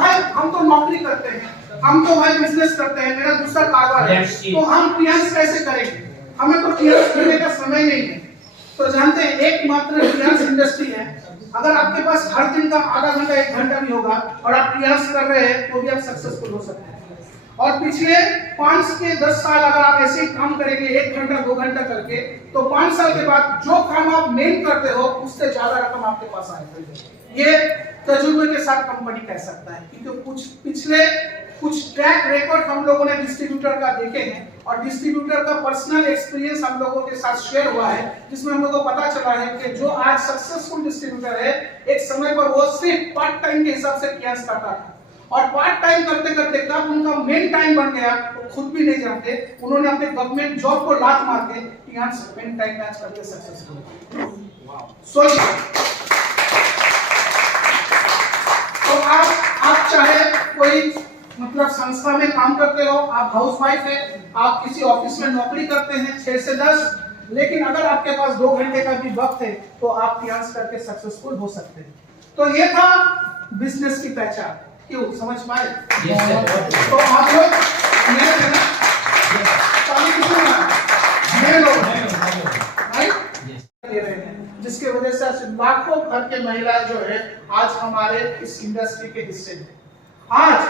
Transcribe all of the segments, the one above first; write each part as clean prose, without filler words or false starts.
भाई हम तो नौकरी करते हैं, हम तो भाई बिजनेस करते हैं, मेरा दूसरा कारोबार है, तो हम क्लियरेंस कैसे करेंगे? हमें तो क्लियरेंस करने का समय नहीं है। तो जानते हैं एकमात्र क्लियरेंस इंडस्ट्री है। अगर आपके पास हर दिन का आधा घंटा 1 घंटा भी होगा और आप क्लियरेंस कर रहे हैं तो भी आप सक्सेसफुल हो सकते हैं। और पिछले 5 से 10 साल अगर आप ऐसे ही काम करेंगे 1 घंटा 2 घंटा करके, तो 5 साल के बाद जो काम आप मेन करते हो उससे ज्यादा रकम आपके पास आएगी। ये तजुर्बे के साथ कंपनी कह सकता है, क्योंकि पिछले कुछ ट्रैक रिकॉर्ड हम लोगों ने डिस्ट्रीब्यूटर का देखे हैं और डिस्ट्रीब्यूटर का पर्सनल एक्सपीरियंस हम लोगों के साथ शेयर हुआ है, जिसमें हम लोगों को पता चला है कि जो आज सक्सेसफुल डिस्ट्रीब्यूटर है, एक समय पर वो सिर्फ पार्ट टाइम के हिसाब से क्लियरेंस करता था और पार्ट टाइम करते करते कब उनका मेन टाइम बन गया वो खुद भी नहीं जानते। उन्होंने अपने गवर्नमेंट जॉब को लात मार के क्लियरेंस मेन टाइम मैच करके सक्सेसफुल। सोचिए, तो आप चाहे कोई मतलब संस्था में काम करते हो, आप हाउसवाइफ है, आप किसी ऑफिस में नौकरी करते हैं 6 से 10, लेकिन अगर आपके पास 2 घंटे का भी वक्त है तो आप क्लियरेंस करके सक्सेसफुल हो सकते हैं। तो ये था बिजनेस की पहचान। क्यों, समझ पाए? तो आप लोग जिसके वजह से लाखों भर के महिलाएं जो है आज हमारे इस इंडस्ट्री के हिस्से में। आज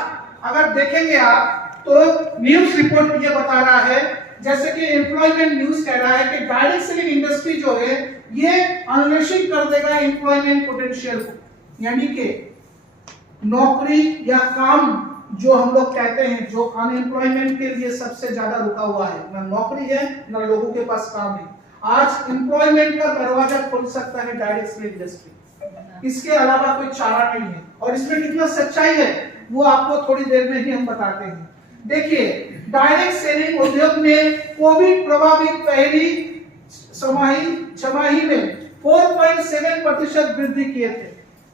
अगर देखेंगे आप तो न्यूज रिपोर्ट ये बता रहा है, जैसे कि एम्प्लॉयमेंट न्यूज कह रहा है कि डायरेक्ट सेलिंग इंडस्ट्री जो है ये अनलेशिंग कर देगा एम्प्लॉयमेंट पोटेंशियल को, यानी कि नौकरी या काम जो हम लोग कहते हैं, जो अनएम्प्लॉयमेंट के लिए सबसे ज्यादा रुका हुआ है, ना नौकरी है ना लोगों के पास काम है। आज एम्प्लॉयमेंट का दरवाजा खोल सकता है डायरेक्ट सेलिंग इंडस्ट्री, इसके अलावा कोई चारा नहीं है। और इसमें कितना सच्चाई है वो आपको थोड़ी देर में ही हम बताते हैं। देखिए, डायरेक्ट सेलिंग उद्योग में कोविड प्रभावित पहली छमाही में 4.7% वृद्धि किए थे।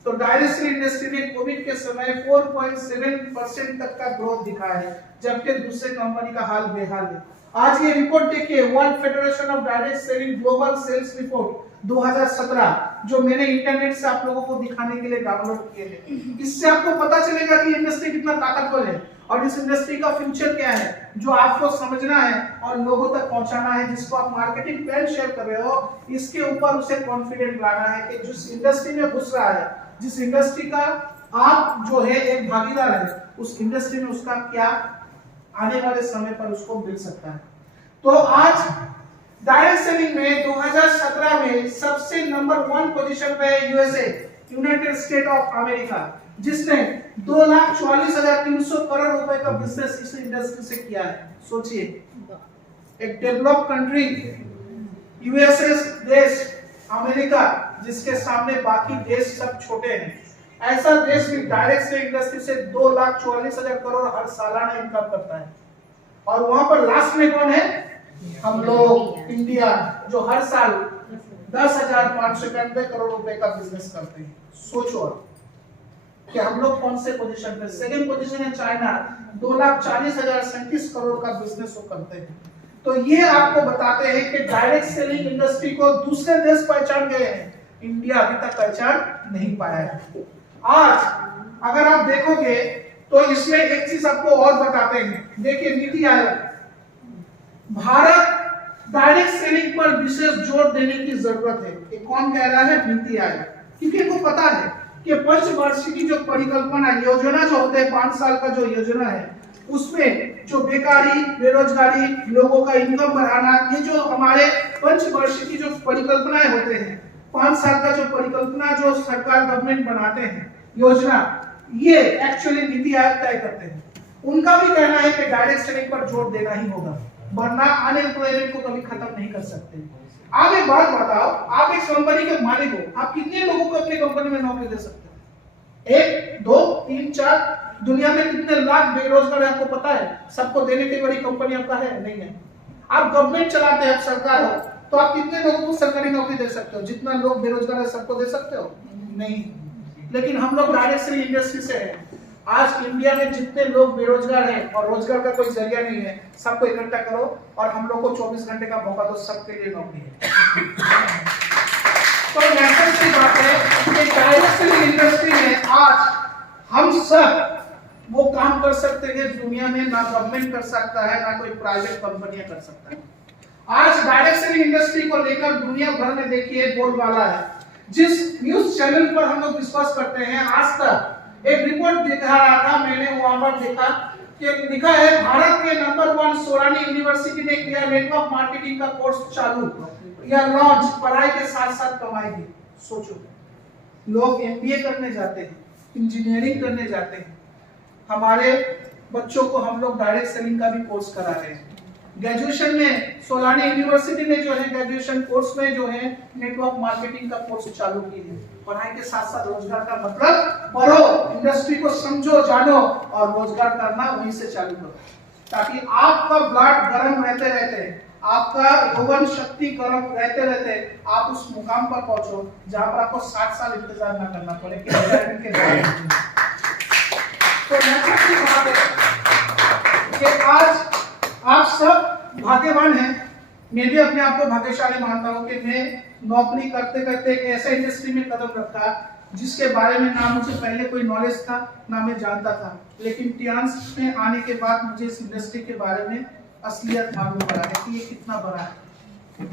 तो डायरेक्ट सेलिंग इंडस्ट्री ने कोविड के समय 4.7% तक का ग्रोथ दिखाया है, जबकि दूसरे कंपनी का हाल बेहाल है। आज ये रिपोर्ट देखिए, World Federation of Direct Selling global sales report 2017, जो मैंने इंटरनेट से आप लोगों को दिखाने के लिए डाउनलोड किए हैं। इससे आपको पता चलेगा कि इंडस्ट्री कितना ताकतवर है और इस इंडस्ट्री का फ्यूचर क्या है, जो आपको समझना है और लोगों तक पहुंचाना है। जिसको आप मार्केटिंग प्लान शेयर कर रहे हो, इसके ऊपर उसे कॉन्फिडेंट लाना है कि जिस इंडस्ट्री में घुस रहा है, जिस इंडस्ट्री का आप जो है एक भागीदार है, उस इंडस्ट्री में उसका क्या आने वाले समय पर उसको मिल सकता है। तो आज डायरेक्ट सेलिंग में 2017 में सबसे नंबर 1 पोजीशन पे है USA, United state of America, जिसने 2,44,300 करोड़ रुपए का बिजनेस इस इंडस्ट्री से किया है। सोचिए, एक डेवलप्ड कंट्री यूएसए देश, अमेरिका, जिसके सामने बाकी देश सब छोटे हैं, ऐसा देश भी डायरेक्ट सेलिंग इंडस्ट्री से 2,44,000 करोड़ हर सालाना इनकम करता है। और वहां पर लास्ट में कौन है? हम लोग, इंडिया, जो हर साल 10,591 करोड़ रुपए का बिजनेस करते हैं। सोचो कि हम लोग कौन से पोजीशन पे? सेकंड पोजीशन है चाइना, 2,40,037 करोड़ का बिजनेस वो करते हैं। तो ये आपको बताते हैं कि डायरेक्ट सेलिंग इंडस्ट्री को दूसरे देश पहचान गए हैं, इंडिया अभी तक पहचान नहीं पाया है। आज अगर आप देखोगे तो इसमें एक चीज आपको और बताते हैं। देखिए, नीति आयोग, भारत डायरेक्ट सेलिंग पर विशेष जोर देने की जरूरत है। ये कौन कह रहा है? नीति आयोग। क्योंकि इनको पता है कि पंचवार्षिक जो परिकल्पना योजना जो होते हैं, 5 साल का जो योजना है, उसमें जो बेकारी, बेरोजगारी, लोगों का इनकम बढ़ाना, ये जो हमारे पंचवार्षिक जो परिकल्पनाएं होते हैं, 5 साल का जो परिकल्पना जो सरकार गवर्नमेंट बनाते हैं योजना, ये एक्चुअली नीति आयोग तय करते हैं। उनका भी कहना है कि डायरेक्ट सेलिंग पर जोर देना ही होगा, वरना अनएम्प्लॉयमेंट को कभी खत्म नहीं कर सकते। आप एक बात बताओ, आप एक कंपनी के मालिक हो, आप कितने लोगों को अपनी कंपनी में नौकरी दे सकते हो? 1, 2, 3, 4? दुनिया में कितने लाख बेरोजगार है आपको पता है? सबको देने की बड़ी कंपनी आपका है? नहीं है। आप गवर्नमेंट चलाते हैं, आप सरकार हो, तो आप कितने लोगों को सरकारी नौकरी दे सकते हो? जितना लोग बेरोजगार है सबको दे सकते हो? नहीं। लेकिन हम लोग डायरेक्ट सेलिंग इंडस्ट्री से हैं। आज इंडिया में जितने लोग बेरोजगार हैं और रोजगार का कोई जरिया नहीं है, सबको इकट्ठा करो और हम लोग को 24 घंटे का मौका दो, सबके लिए नौकरी है। तो नेशनल की बात है कि डायरेक्ट सेलिंग इंडस्ट्री में आज हम सब वो काम कर सकते हैं दुनिया में ना गवर्नमेंट कर सकता है, ना कोई प्राइवेट कंपनियां कर सकता है। आज डायरेक्ट सेलिंग इंडस्ट्री को लेकर दुनिया भर में देखिए बोलबाला है। जिस न्यूज चैनल पर हम लोग विश्वास करते हैं, आज तक एक रिपोर्ट दिखा रहा था, मैंने वहां पर देखा कि लिखा है भारत के नंबर 1 सोरानी यूनिवर्सिटी ने किया नेटवर्क मार्केटिंग का कोर्स चालू या लॉन्च, पढ़ाई के साथ साथ कमाई भी। सोचो, लोग एमबीए करने जाते हैं, इंजीनियरिंग करने जाते हैं, हमारे बच्चों को हम लोग डायरेक्ट सेलिंग का भी कोर्स करा रहे हैं। ग्रेजुएशन में सोलानी यूनिवर्सिटी ने जो है ग्रेजुएशन कोर्स में जो है नेटवर्क मार्केटिंग का कोर्स चालू की है। पढ़ाई के साथ साथ रोजगार का मतलब पढ़ो, इंडस्ट्री को समझो, जानो और रोजगार करना वहीं से चालू करो, ताकि आपका ब्लड गर्म रहते रहते, आपका यौवन शक्ति गर्म रहते रहते आप उस मुकाम पर पहुंचो जहां पर आपको 60 साल इंतजार ना करना पड़े कि रिटायरमेंट के बाद। तो कि आज आप सब भाग्यवान हैं। मैं भी अपने आप को भाग्यशाली मानता हूं कि मैं नौकरी करते करते एक ऐसे इंडस्ट्री में कदम रखा जिसके बारे में ना मुझे पहले कोई नॉलेज था, ना मैं जानता था, लेकिन टियान्स में आने के बाद मुझे इस इंडस्ट्री के बारे में असलियत मालूम पड़ा है कि ये कितना बड़ा है।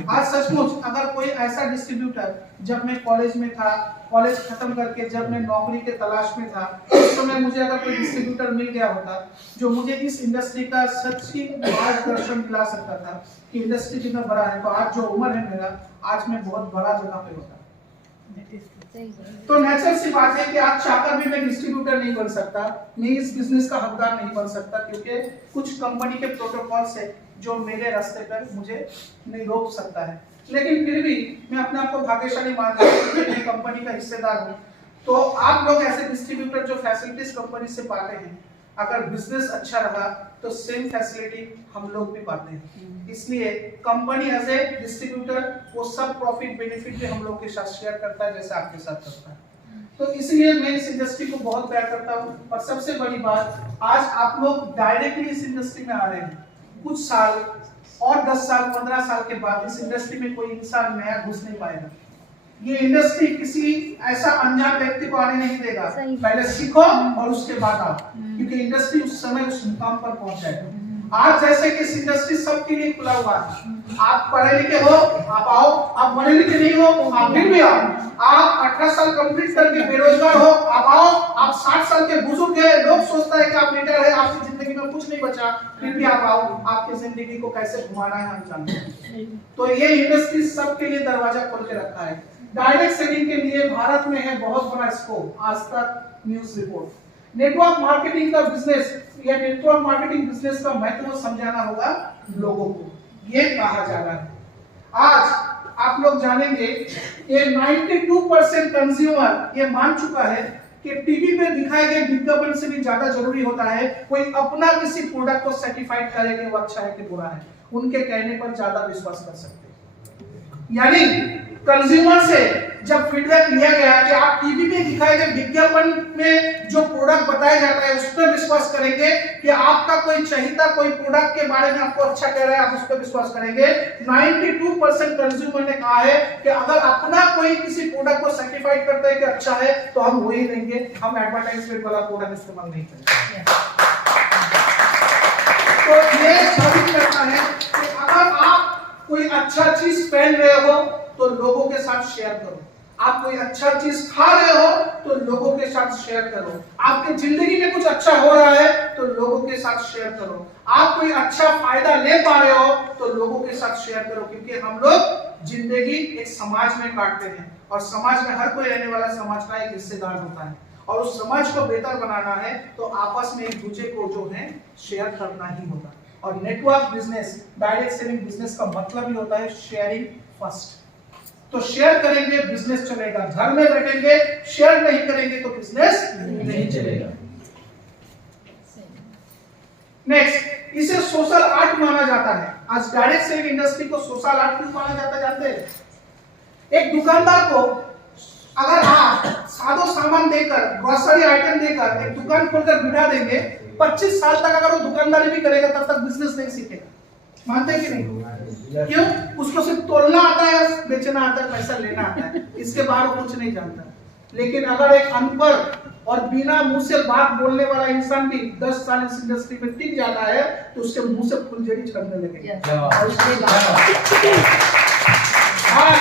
आज सचमुच अगर कोई ऐसा डिस्ट्रीब्यूटर, जब मैं कॉलेज में था, कॉलेज खत्म करके जब मैं नौकरी के तलाश में था, उस समय मुझे अगर कोई डिस्ट्रीब्यूटर मिल गया होता जो मुझे इस इंडस्ट्री का सच्ची मार्गदर्शन दिला सकता था कि इंडस्ट्री कितना बड़ा है, तो आज जो उम्र है मेरा, आज मैं बहुत बड़ा जगह पे होता। तो नेचुरल सी बात है कि आज चाहकर भी मैं डिस्ट्रीब्यूटर नहीं बन सकता, मैं इस बिजनेस का हकदार नहीं बन सकता, क्योंकि कुछ कंपनी के प्रोटोकॉल से जो मेरे रास्ते पर मुझे नहीं रोक सकता है। लेकिन फिर भी मैं अपने आप को भाग्यशाली मानता हूं कि मैं कंपनी का हिस्सेदार हूं। तो आप लोग ऐसे डिस्ट्रीब्यूटर जो फैसिलिटीज कंपनी से पाते हैं, अगर बिजनेस अच्छा रहा तो सेम फैसिलिटी हम लोग भी पाते हैं। इसलिए कंपनी एज ए डिस्ट्रीब्यूटर वो सब प्रॉफिट बेनिफिट भी हम लोग के साथ शेयर करता है जैसे आपके साथ करता है। तो इसलिए मैं इस इंडस्ट्री को बहुत प्यार करता हूँ। और सबसे बड़ी बात, आज आप लोग डायरेक्टली इस इंडस्ट्री में आ रहे हैं, कुछ साल और 10 साल 15 साल के बाद इस इंडस्ट्री में कोई इंसान नया घुस नहीं पाएगा। ये इंडस्ट्री किसी ऐसा अनजान व्यक्ति को आने नहीं देगा। पहले सीखो और उसके बाद आओ, क्योंकि इंडस्ट्री उस समय उस मुकाम पर पहुंच जाएगा। आज जैसे कि इस इंडस्ट्री सबके लिए खुला हुआ है, आप पढ़े लिखे हो आप आओ, आप पढ़े लिखे नहीं हो आप फिर भी आओ, आप 18 साल कंप्लीट करके बेरोजगार हो आप आओ, आप 60 साल के बुजुर्ग है, लोग सोचता है कि आप रिटायर है, आपकी जिंदगी में कुछ नहीं बचा, फिर भी आप आओ, आपकी जिंदगी को कैसे घुमाना है हम जानते हैं। तो ये इंडस्ट्री सबके लिए दरवाजा खोल के रखा है। डायरेक्ट सेलिंग के लिए भारत में है बहुत बड़ा स्कोप। आज तक न्यूज रिपोर्ट, नेटवर्क मार्केटिंग का बिजनेस या नेटवर्क मार्केटिंग बिजनेस का महत्व समझाना होगा लोगों को, ये कहा जा रहा है। आज आप लोग जानेंगे कि 92% कंज्यूमर ये मान चुका है कि टीवी पे दिखाए गए विज्ञापन से भी ज्यादा जरूरी होता है कोई अपना किसी प्रोडक्ट को सर्टिफाइड करे कि वो अच्छा है कि बुरा है, उनके कहने पर ज्यादा विश्वास कर सकते हैं। यानी कंज्यूमर से जब फीडबैक लिया गया कि आप टीवी में दिखाए गए विज्ञापन में जो प्रोडक्ट बताया जाता है उस पर विश्वास करेंगे, कि आपका कोई चाहता कोई प्रोडक्ट के बारे में आपको अच्छा कह रहा है आप उस पर विश्वास करेंगे। 92% कंज्यूमर ने कहा है कि अगर अपना कोई किसी प्रोडक्ट को सर्टिफाइड करता है कि अच्छा है तो हम वही लेंगे, हम एडवर्टाइजमेंट वाला प्रोडक्ट इस्तेमाल नहीं करेंगे। तो ये साबित करता है कि अगर आप कोई अच्छा चीज पहन रहे हो तो लोगों के साथ शेयर करो, आप कोई अच्छा चीज खा रहे हो तो लोगों के साथ शेयर करो, आपकी जिंदगी में कुछ अच्छा हो रहा है तो लोगों के साथ शेयर करो, आप कोई अच्छा फायदा ले पा रहे हो तो लोगों के साथ शेयर करो। क्योंकि हम लोग जिंदगी एक समाज में काटते हैं और समाज में हर कोई रहने वाला समाज का एक हिस्सेदार होता है, और उस समाज को बेहतर बनाना है तो आपस में एक दूसरे को जो है शेयर करना ही होगा। और network business, direct selling business का मतलब ही होता है शेयरिंग फर्स्ट। तो शेयर करेंगे बिजनेस चलेगा, घर में बैठेंगे शेयर नहीं करेंगे तो बिजनेस नहीं चलेगा। नेक्स्ट, इसे सोशल आर्ट माना जाता है। आज डायरेक्ट सेलिंग इंडस्ट्री को सोशल आर्ट क्यों माना जाता है जानते हैं? एक दुकानदार को अगर आप सादो सामान देकर, ग्रोसरी आइटम देकर एक दुकान खोलकर बिठा देंगे, 25 साल तक अगर वो दुकानदारी भी करेगा तब तक बिजनेस नहीं सीखेगा। मानते कि नहीं? क्यों? उसको सिर्फ तोलना आता है, बेचना आता है, पैसा लेना आता है, इसके बाहर कुछ नहीं जानता। लेकिन अगर एक अनपढ़ और बिना मुंह से बात बोलने वाला इंसान भी 10 साल इस इंडस्ट्री में टिक जाता है तो उसके मुंह से फुलझड़ी झड़ने लगेगी। आज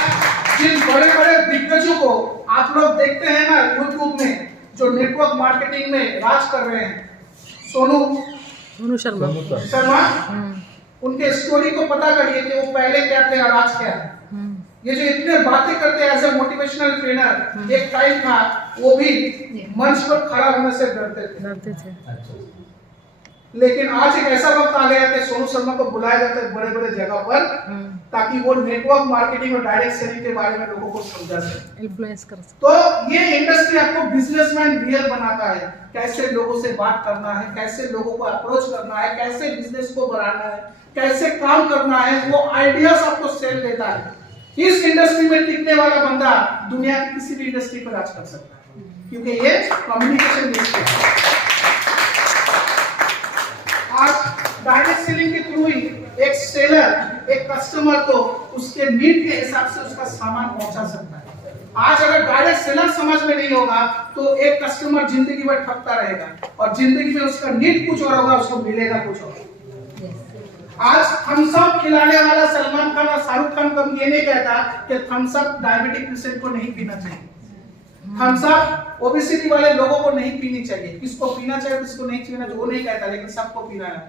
जिन बड़े बड़े दिग्गजों को आप लोग देखते हैं ना यूट्यूब में, जो नेटवर्क मार्केटिंग में राज कर रहे हैं, सोनू शर्मा, उनके स्टोरी को पता करिए कि वो पहले क्या थे और आज क्या है। ये जो इतने बातें करते हैं एज ए मोटिवेशनल ट्रेनर, एक टाइम था वो भी मंच पर खड़ा होने से डरते थे। लेकिन आज एक ऐसा वक्त आ गया कि सोनू शर्मा को बुलाया जाता है बड़े बड़े जगह पर, ताकि वो नेटवर्क मार्केटिंग और डायरेक्ट सेलिंग के बारे में लोगों को समझा सके, इन्फ्लुएंस कर सके। तो ये इंडस्ट्री आपको बिजनेसमैन रियल बनाता है, कैसे लोगों से बात करना है, कैसे लोगों को अप्रोच करना है, कैसे बिजनेस को बढ़ाना है, कैसे काम करना है, वो आइडियाज आपको सेल देता है। इस इंडस्ट्री में टिकने वाला बंदा दुनिया की किसी भी इंडस्ट्री पर राज कर सकता है, क्योंकि ये कम्युनिकेशन इंडस्ट्री है। आज डायरेक्ट सेलिंग के थ्रू ही एक सेलर एक कस्टमर को उसके नीड के हिसाब से उसका सामान पहुंचा सकता है। आज अगर डायरेक्ट सेलर समझ में नहीं होगा तो एक कस्टमर जिंदगी भर ठगता रहेगा और जिंदगी में उसका नीड कुछ और होगा, उसको मिलेगा कुछ और। आज थम्स अप खिलाने वाला सलमान खान और शाहरुख खान कम ये नहीं कहता कि थम्स अप डायबिटिक पेशेंट को नहीं पीना चाहिए, थम्स अप ओबेसिटी वाले लोगों को नहीं पीनी चाहिए, किसको पीना चाहिए किसको नहीं पीना चाहिए वो नहीं कहता, लेकिन सबको पीना है,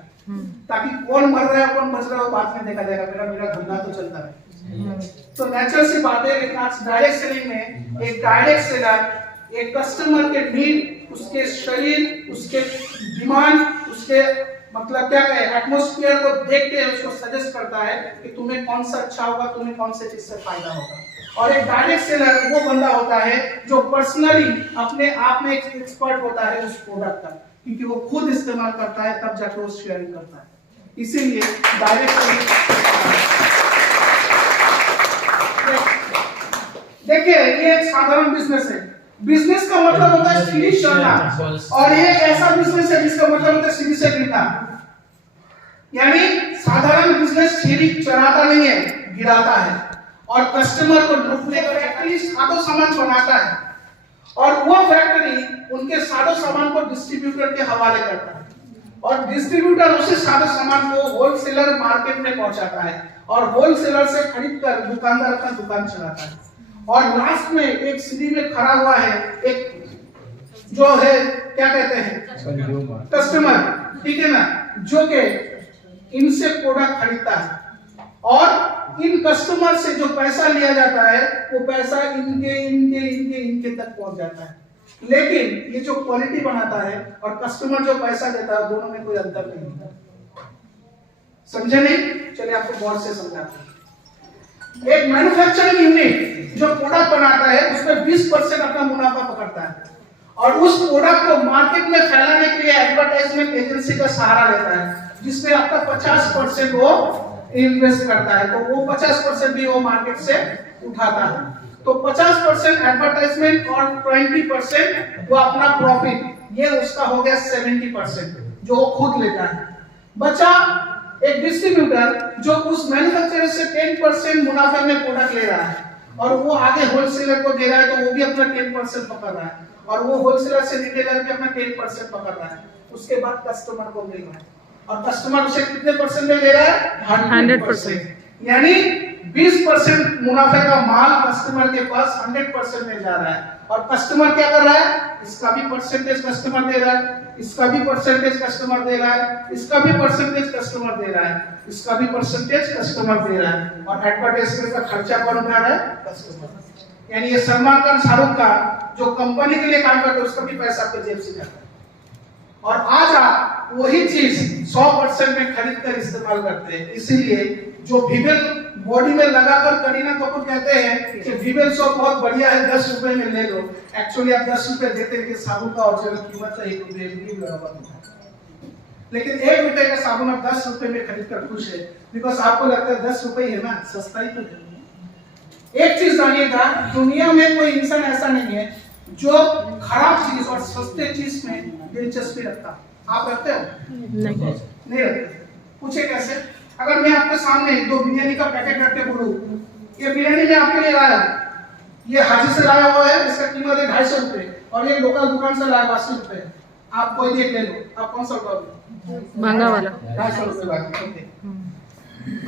ताकि कौन मर रहा है कौन बच रहा है वो बाद में देखा जाएगा, मेरा धंधा तो चलता है। तो नेचुरल सी बात है कि आज डायरेक्ट सेलिंग में एक डायरेक्ट सेलर एक कस्टमर के नीड, उसके शरीर, उसके डिमांड, उसके मतलब क्या कहे एटमॉस्फेयर को देख के उसको सजेस्ट करता है कि तुम्हें कौन सा अच्छा होगा, तुम्हें कौन से चीज से फायदा होगा। और एक डायरेक्ट सेलर वो बंदा होता है जो पर्सनली अपने आप में एक एक्सपर्ट होता है उस प्रोडक्ट का, क्योंकि वो खुद इस्तेमाल करता है तब जाकर वो शेयरिंग करता है। इसीलिए डायरेक्ट सेलिंग, देखिए ये एक साधारण बिजनेस है। बिजनेस का मतलब होता है सीढ़ी चढ़ना, और ये एक ऐसा बिजनेस है जिसका मतलब होता है सीढ़ी से गिरना। यानी साधारण बिजनेस सीढ़ी चढ़ाता नहीं है, गिराता है, और कस्टमर को लूटने का फैक्ट्री सादो सामान बनाता है और वो फैक्ट्री उनके सादो सामान को डिस्ट्रीब्यूटर के हवाले करता है, और डिस्ट्रीब्यूटर उसी सादो सामान को होलसेलर मार्केट में पहुंचाता है, और होलसेलर से खरीद कर दुकानदार अपना दुकान चलाता है। और लास्ट में एक सीढ़ी में खड़ा हुआ है एक जो है क्या कहते हैं कस्टमर, ठीक है ना, जो कि इनसे प्रोडक्ट खरीदता है, और इन कस्टमर से जो पैसा लिया जाता है वो पैसा इनके तक पहुंच जाता है। लेकिन ये जो क्वालिटी बनाता है और कस्टमर जो पैसा देता है दोनों में कोई अंतर नहीं होता। समझे नहीं? चलिए आपको गौर से समझाते हैं। एक मैन्युफैक्चरिंग यूनिट जो प्रोडक्ट बनाता है उसमें 20% अपना मुनाफा पकड़ता है, और उस प्रोडक्ट को मार्केट में फैलाने के लिए एडवर्टाइजमेंट एजेंसी का सहारा लेता है, जिसमें अपना 50% वो इन्वेस्ट करता है, तो वो 50% भी वो मार्केट से उठाता है। तो 50% एडवर्टाइजमेंट और 20% वो अपना प्रॉफिट, ये उसका हो गया 70% जो वो खुद लेता है। बचा एक डिस्ट्रीब्यूटर जो उस मैन्युफैक्चरर से 10% मुनाफे में प्रोडक्ट ले रहा है और वो आगे होलसेलर को दे रहा है, तो वो भी अपना 10% पकड़ रहा है, और वो होलसेलर से रिटेलर भी अपना 10% पकड़ रहा है। उसके बाद कस्टमर को मिल रहा है, और कस्टमर उसे कितने परसेंट में ले रहा है? 100%। यानी 20% मुनाफे का माल कस्टमर के पास 100% में जा रहा है, और कस्टमर क्या कर रहा है? इसका भी परसेंटेज कस्टमर दे रहा है, इसका भी परसेंटेज कस्टमर दे रहा है, इसका भी परसेंटेज कस्टमर दे रहा है, इसका भी परसेंटेज कस्टमर दे रहा है, और एडवर्टाइजमेंट का खर्चा कौन उठा रहा है? कस्टमर। यानी ये सलमान खान शाहरुख का जो कंपनी के लिए काम करते हैं उसका भी पैसा आपके जेब से जाता है, और आज आप वही चीज 100% में खरीद कर इस्तेमाल करते हैं। इसीलिए जो विवेल बॉडी में लगाकर करीना कपूर कहते हैं कि विवेल सोप बहुत बढ़िया है, 10 रुपए में ले लो। एक्चुअली आप 10 रुपए देते हैं कि साबुन का ओरिजिनल कीमत है 1 रुपए भी बराबर है, लेकिन 1 रुपए का साबुन आप 10 रुपए में खरीद कर खुश है, बिकॉज आपको लगता है 10 रुपए है ना, सस्ता ही तो है। एक चीज जानिएगा, दुनिया में कोई इंसान ऐसा नहीं है जो खराब चीज और सस्ते चीज में दिलचस्पी रखता। आप रखते हो? नहीं रखते। पूछे कैसे? अगर मैं आपके सामने 2 बिरयानी का पैकेट रख के बोलूं ये बिरयानी मैं आपके लिए लाया, ये हाजी से लाया हुआ है, इसका कीमत है 250 रुपए, और ये लोकल दुकान से लाया 80 रुपए। आप कोई भी एक ले लो, आप कौन सा उठाओगे? महंगा वाला। 250 रुपए बाकी। ओके,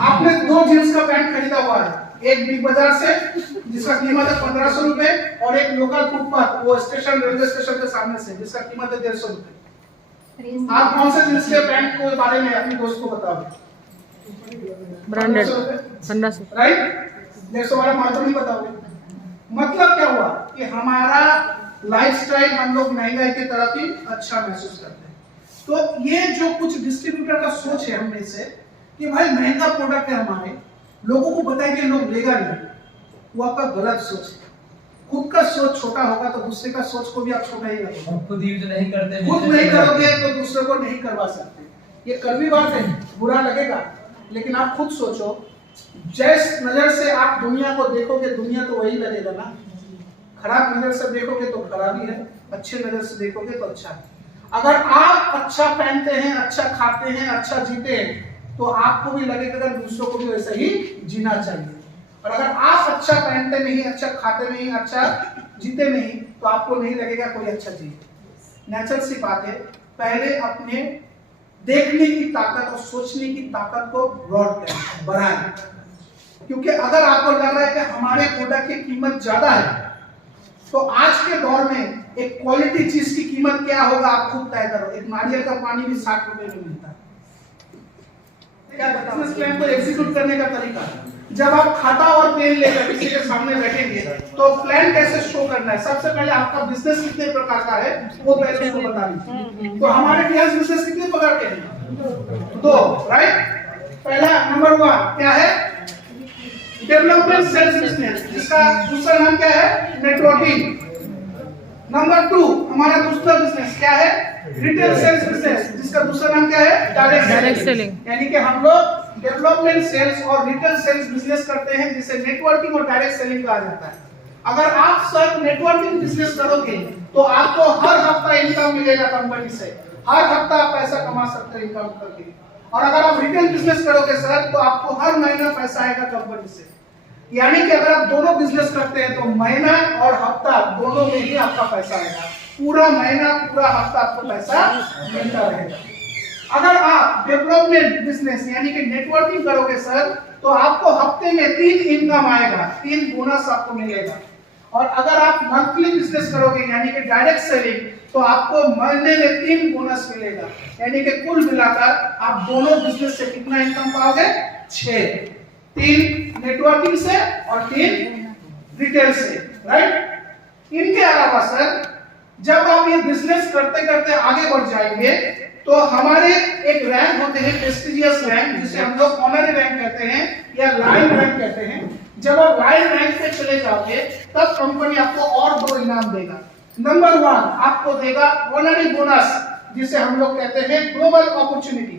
आपने 2 जींस का पैंट खरीदा हुआ है, एक बिग बाजार से जिसका कीमत है 1500 रुपए, और एक लोकल फुटपाथ वो स्टेशन रेलवे स्टेशन के सामने से जिसका कीमत है 150 रुपए। आप कौन से जींस के पैंट के बारे में अपने दोस्त को बताओगे? Branded 1500, right? 150 वाला मात्र नहीं बताओगे। मतलब क्या हुआ कि हमारा लाइफस्टाइल हम लोग महंगाई की तरफ ही अच्छा महसूस करते हैं। तो ये जो कुछ डिस्ट्रीब्यूटर का सोच है हमें से कि भाई महंगा प्रोडक्ट है हमारे, लोगों को बताएंगे लोग लेगा नहीं, वो आपका गलत सोच है। खुद का सोच छोटा होगा तो दूसरे का सोच को भी आप छोटा ही रखोगे। खुद यूज नहीं करते, खुद नहीं करोगे तो दूसरे को नहीं करवा सकते। ये कड़वी बात है, बुरा लगेगा, लेकिन आप खुद सोचो, जिस नजर से आप दुनिया को देखोगे दुनिया तो वही लगेगा ना। खराब नजर से देखोगे तो खराबी है, अच्छे नजर से देखोगे तो अच्छा है। अगर आप अच्छा पहनते हैं, अच्छा खाते हैं, अच्छा जीते हैं, तो आपको भी लगेगा अगर दूसरों को भी वैसा ही जीना चाहिए। और अगर आप अच्छा पहनते नहीं, अच्छा खाते नहीं, अच्छा जीते नहीं, तो आपको नहीं लगेगा कोई अच्छा जीते। नेचुरल सी बात है, पहले अपने देखने की ताकत और सोचने की ताकत को ब्रॉड करें, बढ़ाएं। क्योंकि अगर आपको लग रहा है कि हमारे प्रोडक्ट की कीमत ज्यादा है, तो आज के दौर में एक क्वालिटी चीज की कीमत क्या होगा आप खुद तय करो। एक नारियल का पानी भी 60 रुपए में मिलता है। क्या बिजनेस प्लान को एग्जीक्यूट करने का तरीका, जब आप खाता और पेन लेकर किसी के सामने बैठेंगे तो प्लान कैसे शो करना है। सबसे पहले आपका बिजनेस कितने प्रकार का है वो पहले उसको बता दीजिए। तो हमारे बिजनेस कितने प्रकार के हैं? 2, राइट? पहला नंबर 1 क्या है? डेवलपमेंट सेल्स बिजनेस, जिसका दूसरा नाम क्या है? नेटवर्किंग। नंबर 2 हमारा दूसरा बिजनेस क्या है? रिटेल सेल्स बिजनेस, जिसका दूसरा नाम क्या है? Direct selling. यानी कि हम लोग डेवलपमेंट सेल्स और रिटेल सेल्स बिजनेस करते हैं, जिसे नेटवर्किंग और डायरेक्ट सेलिंग कहा जाता है। अगर आप सिर्फ नेटवर्किंग बिजनेस करोगे तो आपको हर हफ्ता इनकम मिलेगा कंपनी से, हर हफ्ता आप पैसा कमा सकते हैं इनकम करके। और अगर आप रिटेल बिजनेस करोगे सर तो आपको हर महीना पैसा आएगा कंपनी से। यानी कि अगर आप दोनों बिजनेस करते हैं तो महीना और हफ्ता दोनों में ही आपका पैसा आएगा। पूरा महीना पूरा हफ्ता आपको पैसा मिलता रहेगा। अगर आप डेवलपमेंट बिजनेस यानी कि नेटवर्किंग करोगे सर तो आपको हफ्ते में 3 इनकम आएगा, 3 बोनस आपको मिलेगा। और अगर आप मंथली बिजनेस करोगे यानी कि डायरेक्ट सेलिंग तो आपको महीने में 3 बोनस मिलेगा। यानी कि कुल मिलाकर आप दोनों बिजनेस से कितना इनकम पाओगे? 6, 3 नेटवर्किंग से और 3 रिटेल से, राइट? इनके अलावा सर जब आप ये बिजनेस करते करते आगे बढ़ जाएंगे तो हमारे एक रैंक होते हैं, प्रेस्टिजियस रैंक, जिसे हम लोग ऑनरी रैंक कहते हैं या लाइन रैंक कहते हैं। जब आप लाइन रैंक पे चले जाओगे तब कंपनी आपको और 2 इनाम देगा। नंबर 1 आपको देगा ऑनरी बोनस, जिसे हम लोग कहते हैं ग्लोबल अपॉर्चुनिटी।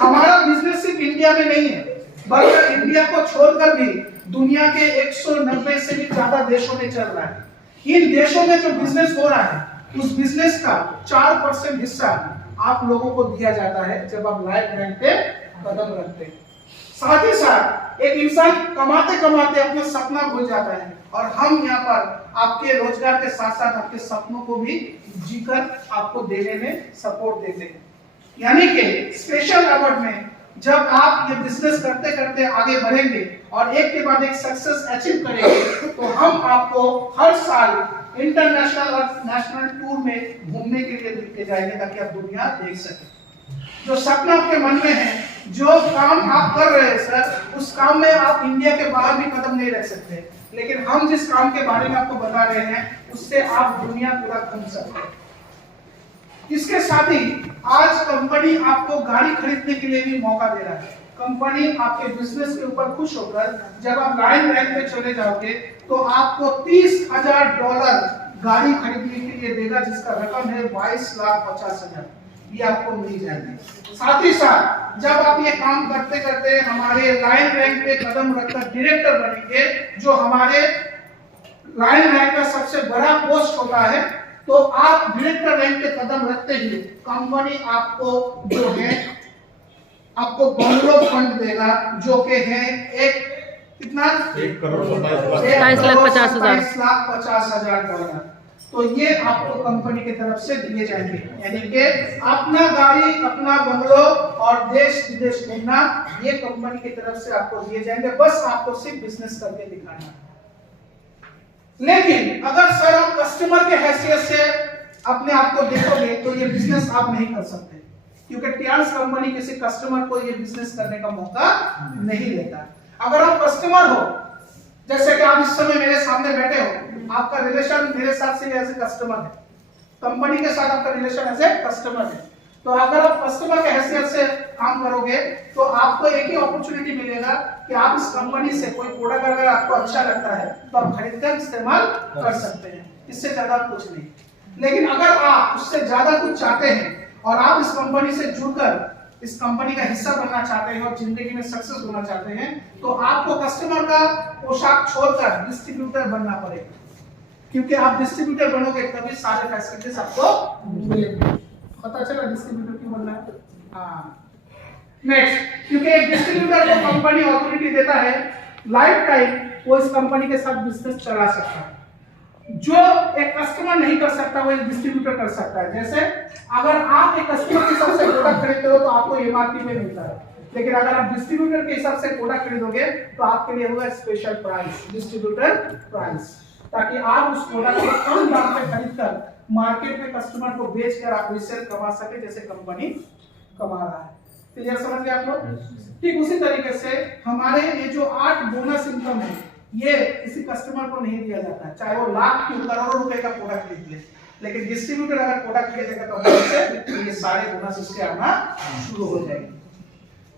हमारा बिजनेस सिर्फ इंडिया में नहीं है, बल्कि इंडिया को छोड़कर भी दुनिया के 190 से भी ज्यादा देशों में चल रहा है। इन देशों में जो बिजनेस हो रहा है उस बिजनेस का 4% हिस्सा आप लोगों को दिया जाता है जब आप लाइफ रैंक पे कदम रखते हैं। साथ ही साथ एक इंसान कमाते कमाते अपना सपना भूल जाता है, और हम यहाँ पर आपके रोजगार के साथ साथ आपके सपनों को भी जीकर आपको देने में सपोर्ट देते हैं। यानी कि स्पेशल अवार्ड में जब आप ये बिजनेस करते करते आगे बढ़ेंगे और एक के बाद एक सक्सेस अचीव करेंगे तो हम आपको हर साल इंटरनेशनल और नेशनल टूर में घूमने के लिए लेके जाएंगे ताकि आप दुनिया देख सकें। जो सपना आपके मन में है, जो काम आप कर रहे हैं सर, उस काम में आप इंडिया के बाहर भी कदम नहीं रख सकते, लेकिन हम जिस काम के बारे में आपको बता रहे हैं उससे आप दुनिया पूरा घूम सकते हैं। इसके साथ ही आज कंपनी आपको गाड़ी खरीदने के लिए भी मौका दे रहा है। कंपनी आपके बिजनेस के ऊपर खुश होकर जब आप लाइन रैंक पे चले जाओगे तो आपको $30,000 गाड़ी खरीदने के लिए देगा, जिसका रकम है 22,50,000। ये आपको मिल जाएगी। साथ ही साथ जब आप ये काम करते करते हमारे लाइन रैंक पे कदम रखकर डायरेक्टर बनेंगे, जो हमारे लाइन रैंक का सबसे बड़ा पोस्ट होता है, तो आप डायरेक्टर रैंक पे कदम रखते ही कंपनी आपको जो है आपको बंगलो फंड देगा, जो कि है एक कितना? 1,27,50,000। तो ये आपको कंपनी की तरफ से दिए जाएंगे, यानी कि अपना गाड़ी, अपना बंगलो और देश विदेश घूमना ये कंपनी की तरफ से आपको दिए जाएंगे, बस आपको सिर्फ बिजनेस करके दिखाना। लेकिन अगर सर आप कस्टमर के हैसियत से अपने आप को देखोगे तो ये बिजनेस आप नहीं कर सकते, क्योंकि टियान्स कंपनी किसी कस्टमर को ये बिजनेस करने का मौका नहीं देता। अगर आप कस्टमर हो, जैसे कि आप इस समय मेरे सामने बैठे हो, आपका रिलेशन मेरे साथ से एज ए कस्टमर है, कंपनी के साथ आपका रिलेशन एज ए कस्टमर है, तो अगर आप कस्टमर के हैसियत से काम करोगे तो आपको एक ही अपॉर्चुनिटी मिलेगा कि आप इस कंपनी से कोई प्रोडक्ट अगर आपको अच्छा लगता है तो आप खरीदकर इस्तेमाल कर सकते हैं, इससे ज्यादा कुछ नहीं। लेकिन अगर आप उससे ज्यादा कुछ चाहते हैं और आप इस कंपनी से जुड़कर इस कंपनी का हिस्सा बनना चाहते हैं और जिंदगी में सक्सेस होना चाहते हैं, तो आपको कस्टमर का पोशाक छोड़कर डिस्ट्रीब्यूटर बनना पड़ेगा, क्योंकि आप डिस्ट्रीब्यूटर बनोगे तभी सारे फैसिलिटीज आपको मिलेंगे। पता चला डिस्ट्रीब्यूटर क्यों बनना है? हाँ, नेक्स्ट, क्योंकि एक डिस्ट्रीब्यूटर को कंपनी ऑथोरिटी देता है लाइफ टाइम वो इस कंपनी के साथ बिजनेस चला सकता है, जो एक कस्टमर नहीं कर सकता वो एक डिस्ट्रीब्यूटर कर सकता है। जैसे अगर आप एक कस्टमर के हिसाब से प्रोडक्ट खरीदते हो तो आपको एमआरपी में मिलता है, लेकिन अगर आप डिस्ट्रीब्यूटर के हिसाब से प्रोडक्ट खरीदोगे तो आपके लिए होगा स्पेशल प्राइस, डिस्ट्रीब्यूटर प्राइस, ताकि आप उस प्रोडक्ट को कम दाम पे खरीदकर मार्केट में कस्टमर को बेचकर आप रीसेल कमा सके, जैसे कंपनी कमा रहा है। क्लियर समझ गए आप लोग? ठीक उसी तरीके से हमारे ये जो 8 बोनस इनकम है ये किसी कस्टमर को नहीं दिया जाता है, चाहे वो लाख की करोड़ों रुपए का प्रोडक्ट खरीद ले, लेकिन डिस्ट्रीब्यूटर अगर प्रोडक्ट खरीदेगा तो ये सारे बोनस उसके आना शुरू हो जाएंगे।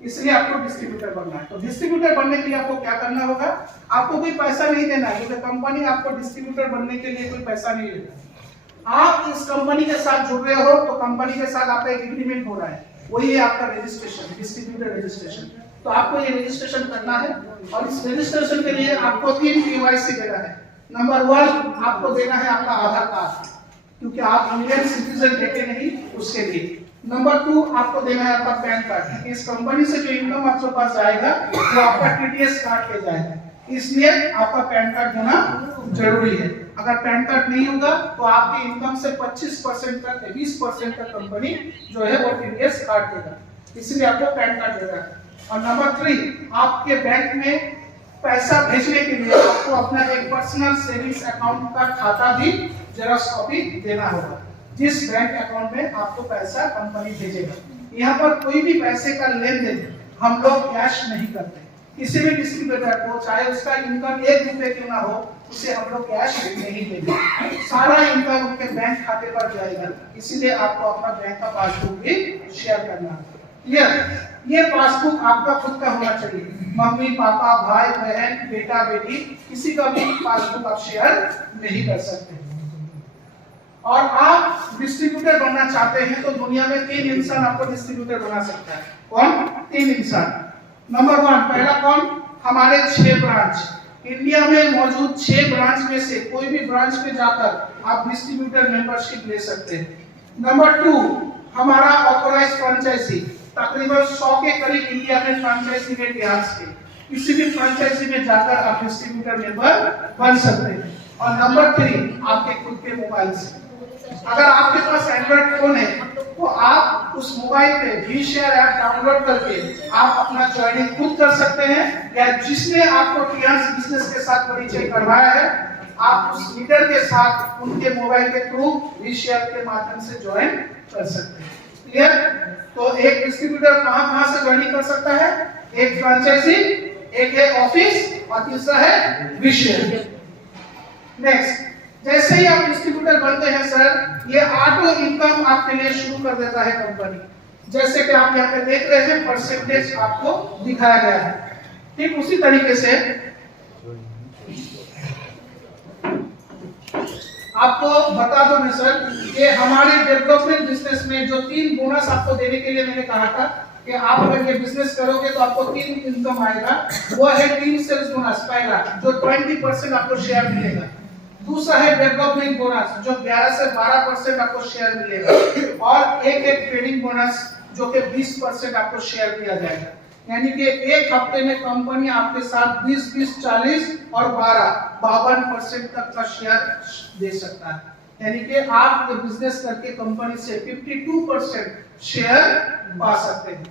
इसलिए आपको डिस्ट्रीब्यूटर बनना है। तो डिस्ट्रीब्यूटर बनने के लिए आपको क्या करना होगा? आपको कोई पैसा नहीं देना है, क्योंकि कंपनी आपको डिस्ट्रीब्यूटर बनने के लिए कोई पैसा नहीं देता। आप इस कंपनी के साथ जुड़ रहे हो तो कंपनी के साथ आपका एक एग्रीमेंट हो रहा है, वही है आपका रजिस्ट्रेशन, डिस्ट्रीब्यूटर रजिस्ट्रेशन। तो आपको ये रजिस्ट्रेशन करना है और इस रजिस्ट्रेशन के लिए आपको 3 केवाईसी देना है। नंबर 1 आपको देना है आपका आधार कार्ड, क्योंकि आप इंडियन सिटीजन थे कि नहीं उसके लिए। नंबर 2 आपको देना है आपका पैन कार्ड, क्योंकि इस कंपनी से जो इनकम आपके पास आएगा वो आपका टीडीएस काट के जाएगा, इसलिए आपका पैन कार्ड होना जरूरी है। अगर पैन कार्ड नहीं होगा तो आपके इनकम से 25% तक 20% तक कंपनी जो है वो टीडीएस काट देगा, इसलिए आपको पैन कार्ड देना है। और नंबर 3 आपके बैंक में पैसा भेजने के लिए आपको अपना एक पर्सनल सेविंग्स अकाउंट का खाता भी जेरॉक्स कॉपी देना होगा, जिस बैंक अकाउंट में आपको पैसा कंपनी भेजेगा। यहाँ पर कोई भी पैसे का लेन देन हम लोग कैश नहीं करते, किसी भी डिस्ट्रीब्यूटर को चाहे उसका इनकम 1 रुपए क्यों ना हो उसे हम लोग कैश नहीं देंगे, सारा इनकम उनके बैंक खाते पर जाएगा। इसीलिए आपको अपना बैंक का पासबुक भी शेयर करना है। ये पासबुक आपका खुद का होना चाहिए, मम्मी पापा भाई बहन बेटा बेटी किसी का भी पासबुक आप शेयर नहीं कर सकते। और आप डिस्ट्रीब्यूटर बनना चाहते हैं तो दुनिया में 3 इंसान आपको डिस्ट्रीब्यूटर बना सकता है। कौन? 3 इंसान। नंबर 1 पहला कौन? हमारे 6 ब्रांच, इंडिया में मौजूद 6 ब्रांच में से कोई भी ब्रांच में जाकर आप डिस्ट्रीब्यूटर मेंबरशिप ले सकते हैं। नंबर 2 हमारा ऑथराइज्ड फ्रेंचाइजी, तकरीबन 100 के करीब इंडिया में फ्रेंचाइजी रेट यहाँ से किसी भी फ्रेंचाइजी में जाकर आप डिस्ट्रीब्यूटर मेंबर बन सकते हैं। और नंबर 3 आपके खुद के मोबाइल से, अगर आपके पास एंड्रॉइड फोन है तो आप उस मोबाइल पे वीशेयर ऐप डाउनलोड करके आप अपना ज्वाइनिंग खुद कर सकते हैं, या जिसने आपको टियान्स बिजनेस के साथ परिचय करवाया है आप उस लीडर के साथ उनके मोबाइल के थ्रू वीशेयर के माध्यम से ज्वाइन कर सकते हैं। क्लियर? तो एक डिस्ट्रीब्यूटर कहां से ज्वाइनिंग कर सकता है? एक फ्रेंचाइजी, एक है ऑफिस और तीसरा है वीशेयर। नेक्स्ट, जैसे ही आप डिस्ट्रीब्यूटर बनते हैं सर, ये ऑटो इनकम आपके लिए शुरू कर देता है कंपनी। जैसे कि आप यहाँ पे देख रहे हैं परसेंटेज आपको दिखाया गया है। ठीक उसी तरीके से आपको बता दो मैं सर कि हमारे डेवलपमेंट बिजनेस में जो 3 बोनस आपको देने के लिए मैंने कहा था कि आप अगर ये बिजनेस करोगे तो आपको 3 इनकम आएगा, वो है 3 सेल्स बोनस। पहला जो 20% आपको शेयर मिलेगा, दूसरा है डेवलपमेंट बोनस जो 11 से 12% आपको शेयर मिलेगा, और एक ट्रेडिंग बोनस जो कि 20% आपको शेयर दिया जाएगा। यानी कि एक हफ्ते में कंपनी आपके साथ 20, 20, 40 और 52% तक का शेयर दे सकता है। यानी कि आप ये बिजनेस करके कंपनी से 52% शेयर पा सकते हैं।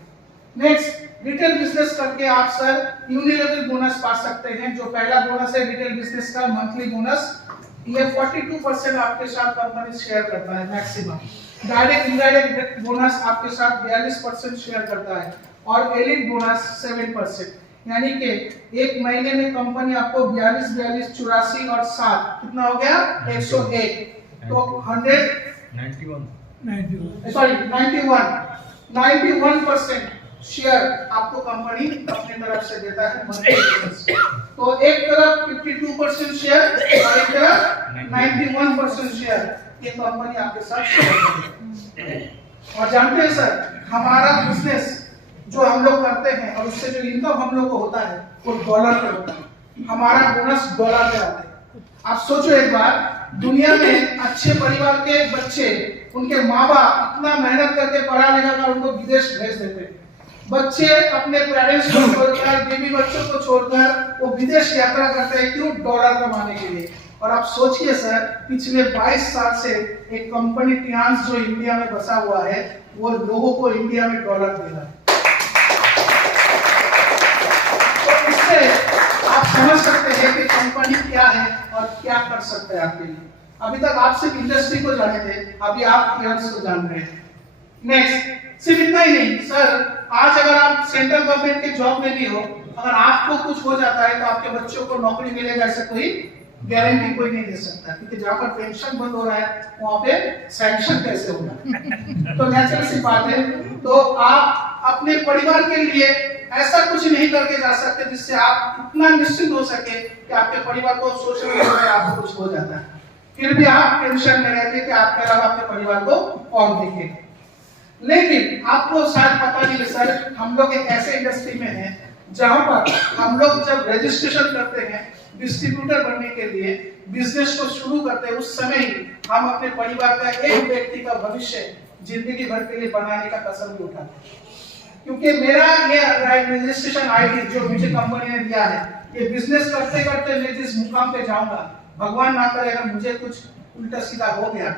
नेक्स्ट, रिटेल बिजनेस करके आप सर यूनिलेवल बोनस पा सकते हैं। जो पहला बोनस है रिटेल बिजनेस का मंथली बोनस, ये 42% आपके साथ कंपनी शेयर करता है मैक्सिमम। डायरेक्ट इनडायरेक्ट बोनस आपके साथ 42% शेयर करता है और एलिट बोनस 7%। यानी कि एक महीने में कंपनी आपको 42, 42, 84 और 7 कितना हो गया 101, तो 91% शेयर आपको कंपनी अपनी तरफ से देता है मंथली बोनस। तो एक तरफ 52% शेयर और एक तरफ 91% शेयर ये कंपनी आपके साथ शेयर करती है। और जानते हैं सर, हमारा बिजनेस जो हम लोग करते हैं और उससे जो इनकम हम लोग को होता है वो डॉलर पे होता है। हमारा बोनस डॉलर पे आता है। आप सोचो एक बार, दुनिया में अच्छे परिवार के बच्चे, उनके माँ बाप इतना मेहनत करके पढ़ा लिखा कर उनको विदेश भेज देते हैं। बच्चे अपने पेरेंट्स को छोड़कर, बीवी बच्चों को छोड़कर वो विदेश यात्रा करते हैं, क्यों? डॉलर कमाने के लिए। और आप सोचिए सर, पिछले 22 साल से एक कंपनी टियान्स जो इंडिया में बसा हुआ है वो लोगों को इंडिया में डॉलर दे रहा है। तो इससे आप समझ सकते हैं कि कंपनी क्या है और क्या कर सकते हैं आपके लिए। अभी तक आप सिर्फ इंडस्ट्री को जाने थे, अभी आप टियान्स को जान रहे हैं। नेक्स्ट, सिर्फ इतना ही नहीं सर, आज अगर आप सेंट्रल गवर्नमेंट के जॉब में भी हो, अगर आपको कुछ हो जाता है तो आपके बच्चों को नौकरी मिलेगा ऐसा कोई गारंटी कोई नहीं दे सकता, क्योंकि जहां पर पेंशन बंद हो रहा है वहां पे सैंक्शन कैसे होगा। तो नेचुरल सी बात है। तो आप अपने परिवार के लिए ऐसा कुछ नहीं करके जा सकते जिससे आप इतना निश्चित हो सके कि आपके परिवार को सोचने में आपको कुछ हो जाता है, फिर भी आप टेंशन में रहते कि आपके अलावा आपके परिवार को कौन देखेगा। लेकिन आपको शायद पता नहीं है सर, हम लोग एक ऐसे इंडस्ट्री में हैं जहां पर हम लोग जब रजिस्ट्रेशन करते हैं डिस्ट्रीब्यूटर बनने के लिए, बिजनेस को शुरू करते हैं, उस समय ही हम अपने परिवार का एक व्यक्ति का भविष्य जिंदगी भर के लिए बनाने का कसम भी उठाते हैं। क्योंकि मेरा ये रजिस्ट्रेशन आईडी जो मुझे कंपनी ने दिया है, ये बिजनेस करते करते मैं जिस मुकाम पे जाऊंगा, भगवान ना करे अगर मुझे कुछ उल्टा सीधा हो गया,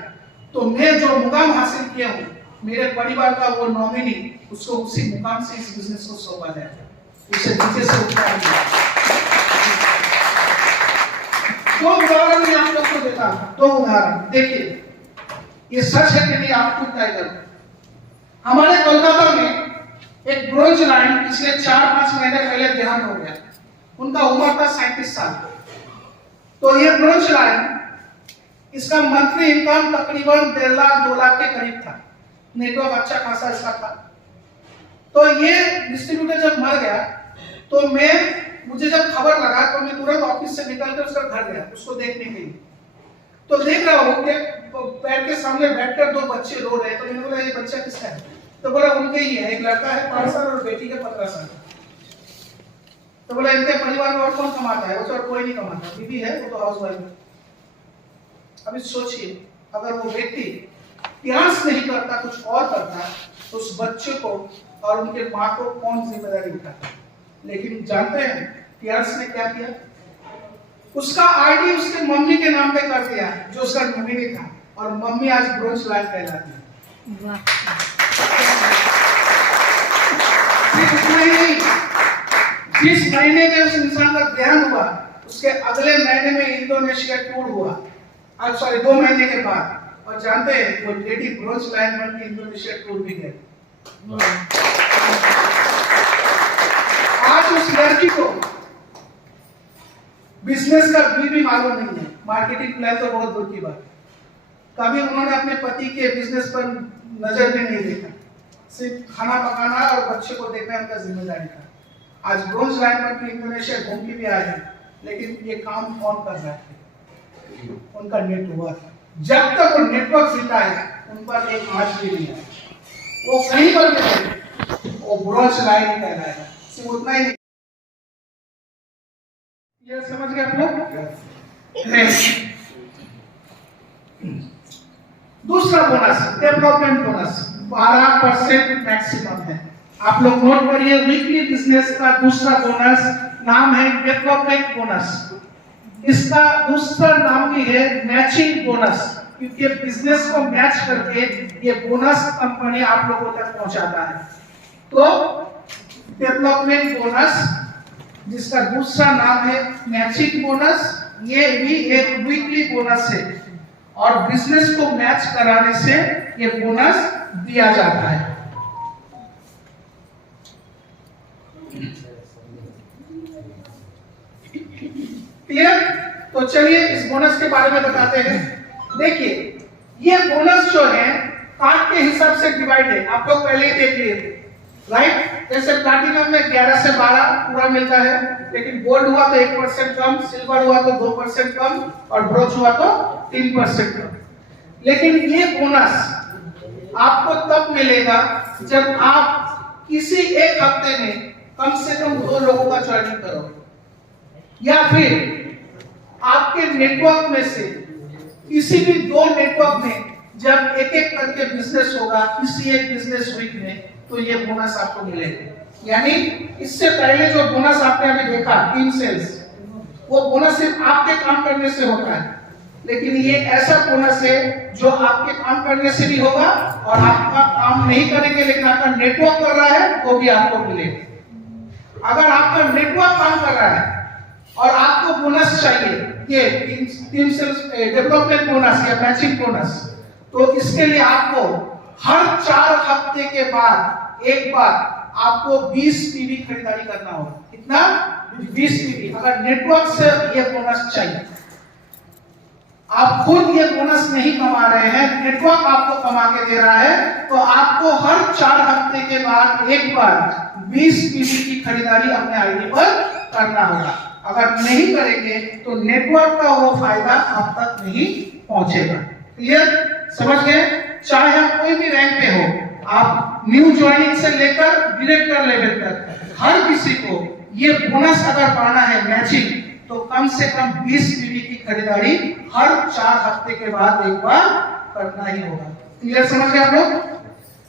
तो मैं जो मुकाम हासिल किया हूँ, मेरे परिवार का वो नॉमिनी, उसको उसी मुकाम से इस बिजनेस को सौंपा जाएगा, उसे नीचे से उठाएंगे। दो उदाहरण मैं आप लोग को देता हूं, दो उदाहरण देखिए, ये सच है कि नहीं आप खुद तय करो। हमारे कोलकाता में एक ब्रोंज लाइन पिछले 4-5 महीने पहले देहांत हो गया, उनका उम्र था 37 साल। तो ये ब्रोंज लाइन, इसका मंथली इनकम तकरीबन 1.5 लाख 2 लाख के करीब था, नेटवर्क अच्छा खासा इसका था। तो ये डिस्ट्रीब्यूटर जब मर गया तो मुझे जब खबर लगा तो मैं तुरंत ऑफिस से निकलकर उसका घर गया उसको देखने के लिए। तो देख रहा हूँ कि पैर के सामने बैठकर 2 बच्चे रो रहे हैं। तो मैंने बोला ये बच्चा किसका है? तो बोला उनके ही है, एक लड़का है 5 साल और बेटी के 15 साल। तो बोला इनके परिवार में और कौन कमाता है? और कोई नहीं कमाता, बीवी है वो तो हाउस वाइफ है। अभी सोचिए, अगर वो व्यक्ति प्रयास नहीं करता, कुछ और करता, तो उस बच्चे को और उनके माँ को कौन जिम्मेदारी उठाता? लेकिन जानते हैं प्रयास ने क्या किया? उसका आईडी उसके मम्मी के नाम पे कर दिया जो उसका नॉमिनी था, और मम्मी आज ब्रोंज लाइन कहलाती है। सिर्फ इतना ही नहीं, जिस महीने में उस इंसान का देहांत हुआ, उसके अगले महीने में इंडोनेशिया टूर हुआ, 2 महीने के बाद। और जानते हैं वो लेडी ब्रोंज लाइन बन के इंडोनेशिया टूर भी गए। आज उस लड़की को बिजनेस का भी मालूम नहीं है, मार्केटिंग प्लान तो बहुत दूर की बात। कभी उन्होंने अपने पति के बिजनेस पर नजर भी नहीं देखा, सिर्फ खाना पकाना और बच्चे को देखना उनका जिम्मेदारी था। आज ब्रोंज लाइन पर भी इंडोनेशिया घूम के भी आए हैं, लेकिन ये काम कौन कर रहा है? उनका नेटवर्क। जब तक वो नेटवर्क जिंदा है, उन पर एक आंच भी नहीं है। वो कहीं पर भी नहीं, वो ब्रोंज लाइन ही कहलाएगा। सिर्फ उतना ही नहीं। ये समझ गए आप लोग? दूसरा बोनस डेवलपमेंट बोनस 12% मैक्सिमम है। आप लोग नोट करिए, वीकली बिजनेस का दूसरा बोनस नाम है डेवलपमेंट बोनस। इसका दूसरा नाम भी है मैचिंग बोनस, क्योंकि बिजनेस को मैच करके ये बोनस कंपनी आप लोगों तक पहुंचाता है। तो डेवलपमेंट बोनस, जिसका दूसरा नाम है मैचिंग बोनस, ये भी एक वीकली बोनस है और बिजनेस को मैच कराने से ये बोनस दिया जाता है। क्लियर? तो चलिए इस बोनस के बारे में बताते हैं। देखिए, ये बोनस जो है कार्ड के हिसाब से डिवाइड है, आप लोग पहले ही देख लिए थे, राइट? जैसे प्लैटिनम में 11 से 12 पूरा मिलता है, लेकिन गोल्ड हुआ तो 1% कम, सिल्वर हुआ तो 2% कम और ब्रोंज हुआ तो 3% कम। लेकिन ये बोनस आपको तब मिलेगा जब आप किसी एक हफ्ते में कम से कम 2 लोगों का ज्वाइनिंग करोगे, या फिर आपके नेटवर्क में से किसी भी 2 नेटवर्क में जब एक एक करके बिजनेस होगा किसी एक बिजनेस वीक में, तो ये बोनस आपको मिलेगा। यानी इससे पहले जो बोनस आपने अभी देखा टीम सेल्स, वो बोनस सिर्फ आपके काम करने से होता है, लेकिन ये ऐसा बोनस है जो आपके काम करने से भी होगा और आपका काम नहीं करेंगे लेकिन आपका नेटवर्क कर रहा है, वो भी आपको मिलेगा। अगर आपका नेटवर्क काम कर रहा है और आपको बोनस चाहिए, ये टीम सेल्स डेवलपमेंट बोनस या मैचिंग बोनस, तो इसके लिए आपको हर 4 हफ्ते के बाद एक बार आपको 20 पीवी खरीदारी करना होगा। कितना? 20 पीवी। अगर नेटवर्क से ये बोनस चाहिए, आप खुद ये बोनस नहीं कमा रहे हैं, नेटवर्क आपको कमा के दे रहा है, तो आपको हर 4 हफ्ते के बाद एक बार 20 पीवी की खरीदारी अपने आईडी पर करना होगा। अगर नहीं करेंगे तो नेटवर्क का वो फायदा आप तक नहीं पहुंचेगा। क्लियर? समझ गए? चाहे आप कोई भी रैंक पे हो, आप न्यू ज्वाइनिंग से लेकर डायरेक्टर लेवल तक, हर किसी को ये बोनस अगर पाना है मैचिंग, तो कम से कम 20 पीवी की खरीदारी हर 4 हफ्ते के बाद एक बार करना ही होगा। क्लियर? समझ गए आप लोग?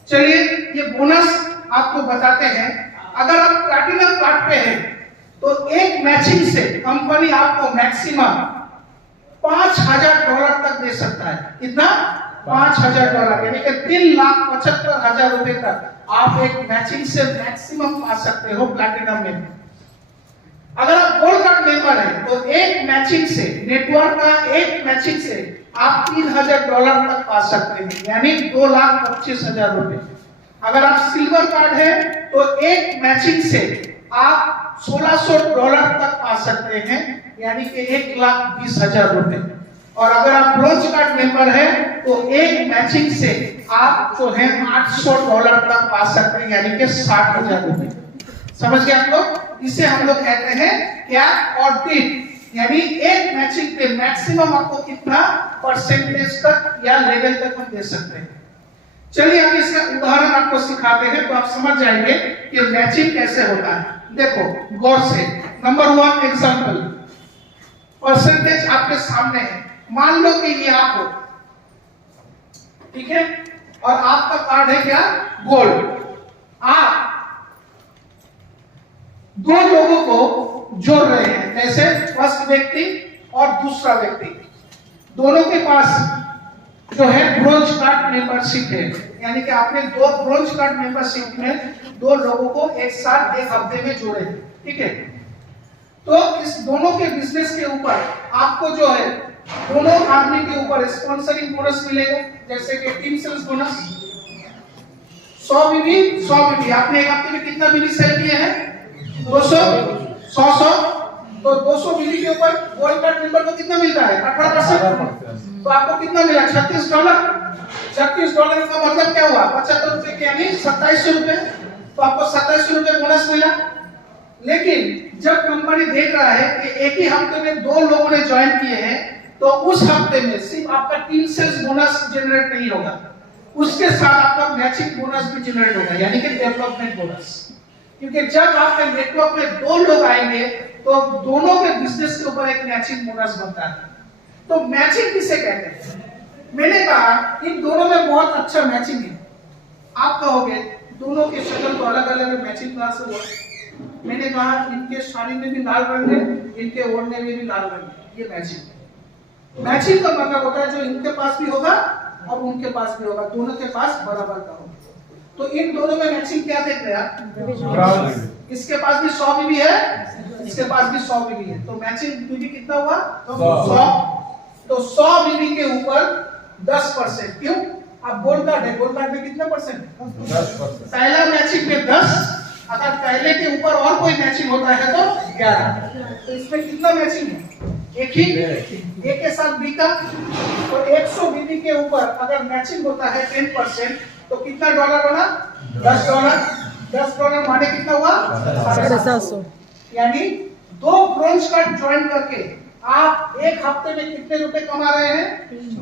चलिए ये बोनस आपको बताते हैं। अगर आप प्लैटिनम कार्ड पे हैं तो एक मैचिंग से कंपनी आपको मैक्सिमम $5,000 तक दे सकता है। कितना? $5,000, यानी कि 3,75,000 रुपए तक आप एक मैचिंग से मैक्सिमम पा सकते हो प्लैटिनम में। अगर आप गोल्ड कार्ड मेंबर हैं तो एक मैचिंग से, नेटवर्क का एक मैचिंग से आप $3,000 तक पा सकते हैं, यानी 2,25,000 रुपए। अगर आप सिल्वर कार्ड है तो एक मैचिंग से आप $1,600 तक पा सकते हैं, यानी कि 1,20,000 रुपए। और अगर आप ब्रोंज कार्ड मेंबर है तो एक मैचिंग से आप जो है $800 तक पा सकते हैं, यानी कि 60,000 रुपए। समझ गए आप लोग? इसे हम लोग कहते हैं कैप और टिप, यानी एक मैचिंग पे मैक्सिमम आपको कितना परसेंटेज तक या लेवल तक हम दे सकते हैं। चलिए अब इसका उदाहरण आपको सिखाते हैं तो आप समझ जाएंगे कि मैचिंग कैसे होता है। देखो गौर से, नंबर 1 एग्जांपल, परसेंटेज आपके सामने है। मान लो कि ये आप हो, ठीक है, और आपका कार्ड है क्या? गोल्ड। आप 2 लोगों को जोड़ रहे हैं, जैसे फर्स्ट व्यक्ति और दूसरा व्यक्ति, दोनों के पास जो है ब्रोंज कार्ड मेंबरशिप है, यानी कि आपने 2 ब्रोंज कार्ड मेंबरशिप में 2 लोगों को एक साथ एक हफ्ते में जोड़े, ठीक है। तो इस दोनों के बिजनेस के ऊपर आपको जो है दोनों आदमी के ऊपर स्पॉन्सरिंग बोनस मिलेगा, जैसे कि टीम सेल्स बोनस 100 बीबी। आपने एक हफ्ते में कितना बीबी सेल किए हैं? 200, 100। तो 200 बीबी के ऊपर गोल्ड कार्ड मेंबर को कितना मिलता है? 18%। तो आपको कितना मिला? $36। $36 का मतलब क्या हुआ? 75 रुपए के, यानी 2700 रुपए। तो आपको 2700 रुपए बोनस मिला। लेकिन जब कंपनी देख रहा है कि एक ही हफ्ते में 2 लोगों ने ज्वाइन किए हैं, तो उस हफ्ते में सिर्फ आपका टीम सेल्स बोनस जनरेट नहीं होगा, उसके साथ आपका मैचिंग बोनस भी जनरेट होगा, यानी कि डेवलपमेंट बोनस। क्योंकि जब आपके नेटवर्क में 2 लोग आएंगे तो दोनों के बिजनेस के ऊपर एक मैचिंग बोनस बनता है। तो मैचिंग किसे कहते हैं? मैंने कहा इन दोनों में बहुत अच्छा मैचिंग है। आप कहोगे दोनों की शक्ल तो अलग अलग मैचिंग कहाँ से हुआ? मैंने कहा इनके साड़ी में भी लाल रंग है, इनके ओढ़ने में भी लाल रंग है, ये मैचिंग है। मैचिंग का मतलब होता है जो इनके पास भी होगा और उनके पास भी होगा, दोनों के पास बराबर का होगा। तो इन दोनों में मैचिंग क्या देख रहे हैं? इसके पास भी 100 बीबी है, इसके पास भी 100 बीबी है, तो मैचिंग बीबी कितना हुआ? 100। तो 100 बीबी के ऊपर 10%, क्यों? अब गोल्ड कार्ड है, गोल्ड कार्ड में कितना परसेंट? 10%। पहला मैचिंग में 10, अगर पहले के ऊपर और कोई मैचिंग होता है तो 11। तो इसमें कितना मैचिंग है? एक ही, एक के साथ बी का। तो 100 बीबी के ऊपर अगर मैचिंग होता है 10%, तो कितना डॉलर बना? $10। $10 माने कितना हुआ? 750। यानी 2 ब्रोंज कार्ड ज्वाइन करके आप एक हफ्ते में कितने रुपए कमा रहे हैं?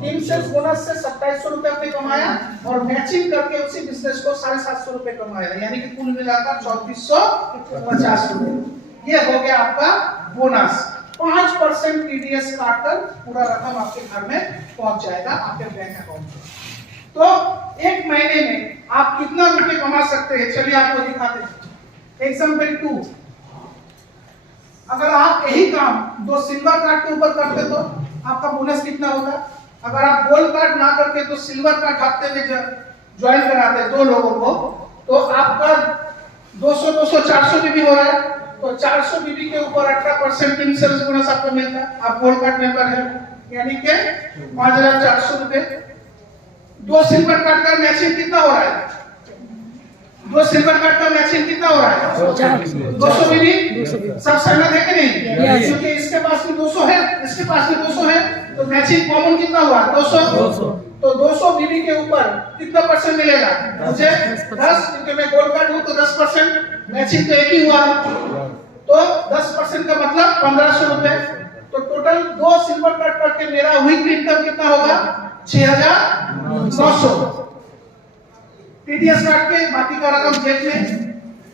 3 सेल्स बोनस से 2700 रुपए आपने कमाया और मैचिंग करके उसी बिजनेस को 750 रुपए कमाया, यानी कि कुल मिलाकर 3450 रुपए। ये हो गया आपका बोनस। 5% टीडीएस काटकर पूरा रकम आपके घर में पहुंच जाएगा, आपके बैंक अकाउंट में। तो एक महीने में आप कितना रुपए कमा सकते हैं, चलिए आपको दिखाते हैं। एग्जाम्पल 2, अगर आप यही काम 2 सिल्वर कार्ड के ऊपर करते तो आपका बोनस कितना होगा? अगर आप गोल्ड कार्ड ना करके तो सिल्वर कार्ड हफ्ते में ज्वाइन कराते 2 लोगों को, तो आपका 200 400 बीबी हो रहा है। तो 400 बीबी के ऊपर 18% टीम सेल्स बोनस आपको मिलता है। आप गोल्ड कार्ड मेंबर है, यानी कि 5400 रुपए। 2 सिल्वर कार्ड का मैचिंग कितना हो रहा है? 2 सिल्वर कार्ड का मैचिंग कितना हो रहा है? 200 बीबी। सब सहमत है कि नहीं? क्योंकि इसके पास भी 200 है, इसके पास भी 200 है, तो मैचिंग कॉमन कितना हुआ? 200। तो 200 बीबी के ऊपर कितना परसेंट मिलेगा मुझे? 10, क्योंकि मैं गोल्ड कार्ड हूं तो 10%। मैचिंग तो एक ही हुआ, तो 10% का मतलब 1500 रुपए। तो टोटल 2 सिल्वर कार्ड करके मेरा वीकली इनकम कितना होगा? 6900। टीडीएस काट के बाकी का रकम जेब में।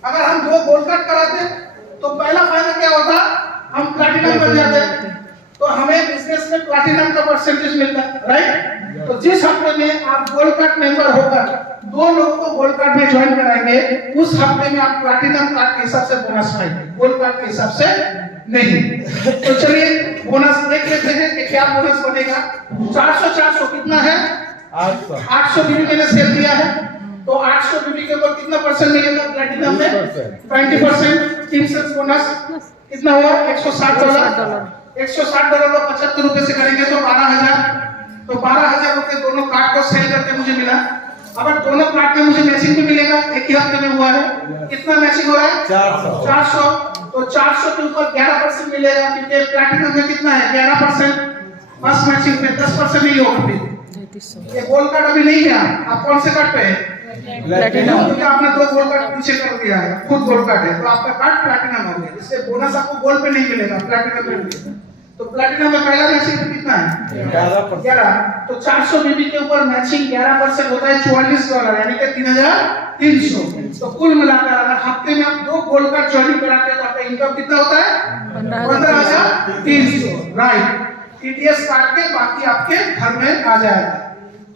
अगर हम 2 गोल्ड कार्ड कराते तो पहला फायदा क्या होता? हम प्लैटिनम बन जाते, तो हमें बिजनेस में प्लैटिनम का परसेंटेज मिलता है, राइट? तो जिस हफ्ते में आप गोल्ड कार्ड मेंबर होकर 2 लोगों को गोल्ड कार्ड में ज्वाइन कराएंगे, उस हफ्ते में आप प्लैटिनम कार्ड के हिसाब से बोनस पाएंगे, गोल्ड कार्ड के हिसाब से नहीं। तो चलिए बोनस देख लेते हैं कि क्या बोनस बनेगा। 400 कितना है? 800 बीबी मैंने सेल दिया है, तो 800 बीबी के ऊपर कितना परसेंट मिलेगा प्लैटिनम में? 20%। टीम सेल्स बोनस कितना हुआ? $160। $160 को 75 रुपए से करेंगे तो 12000। तो 12000 रुपए दोनों कार्ड को सेल करके मुझे मिला। अगर दोनों कार्ड में मुझे मैचिंग भी मिलेगा, एक ही हफ्ते में हुआ है, कितना मैचिंग हो रहा है? 400। तो 400 के ऊपर 11% मिलेगा, क्योंकि प्लैटिनम में कितना है? 11%। फर्स्ट मैचिंग में 10% नहीं होगा। फिर ये गोल्ड कार्ड अभी नहीं है, आप कौन से कार्ड पे है? प्लैटिनम। क्योंकि आपने 2 गोल्ड कार्ड पीछे कर दिया है, खुद गोल्ड कार्ड है, तो आपका कार्ड प्लैटिनम हो गया। इससे बोनस आपको गोल्ड पे नहीं मिलेगा, प्लैटिनम पे मिलेगा। तो प्लैटिनम में पहला मैचिंग कितना है? 11। तो 400 बीबी के ऊपर मैचिंग 11% होता है $44, यानी कि 3300। तो कुल मिलाकर अगर हफ्ते में आप 2 गोल्ड कार्ड ज्वाइन कराते हैं तो आपका इनकम कितना होता है? 15300, राइट? टीडीएस काट के बाकी आपके घर में आ जाएगा।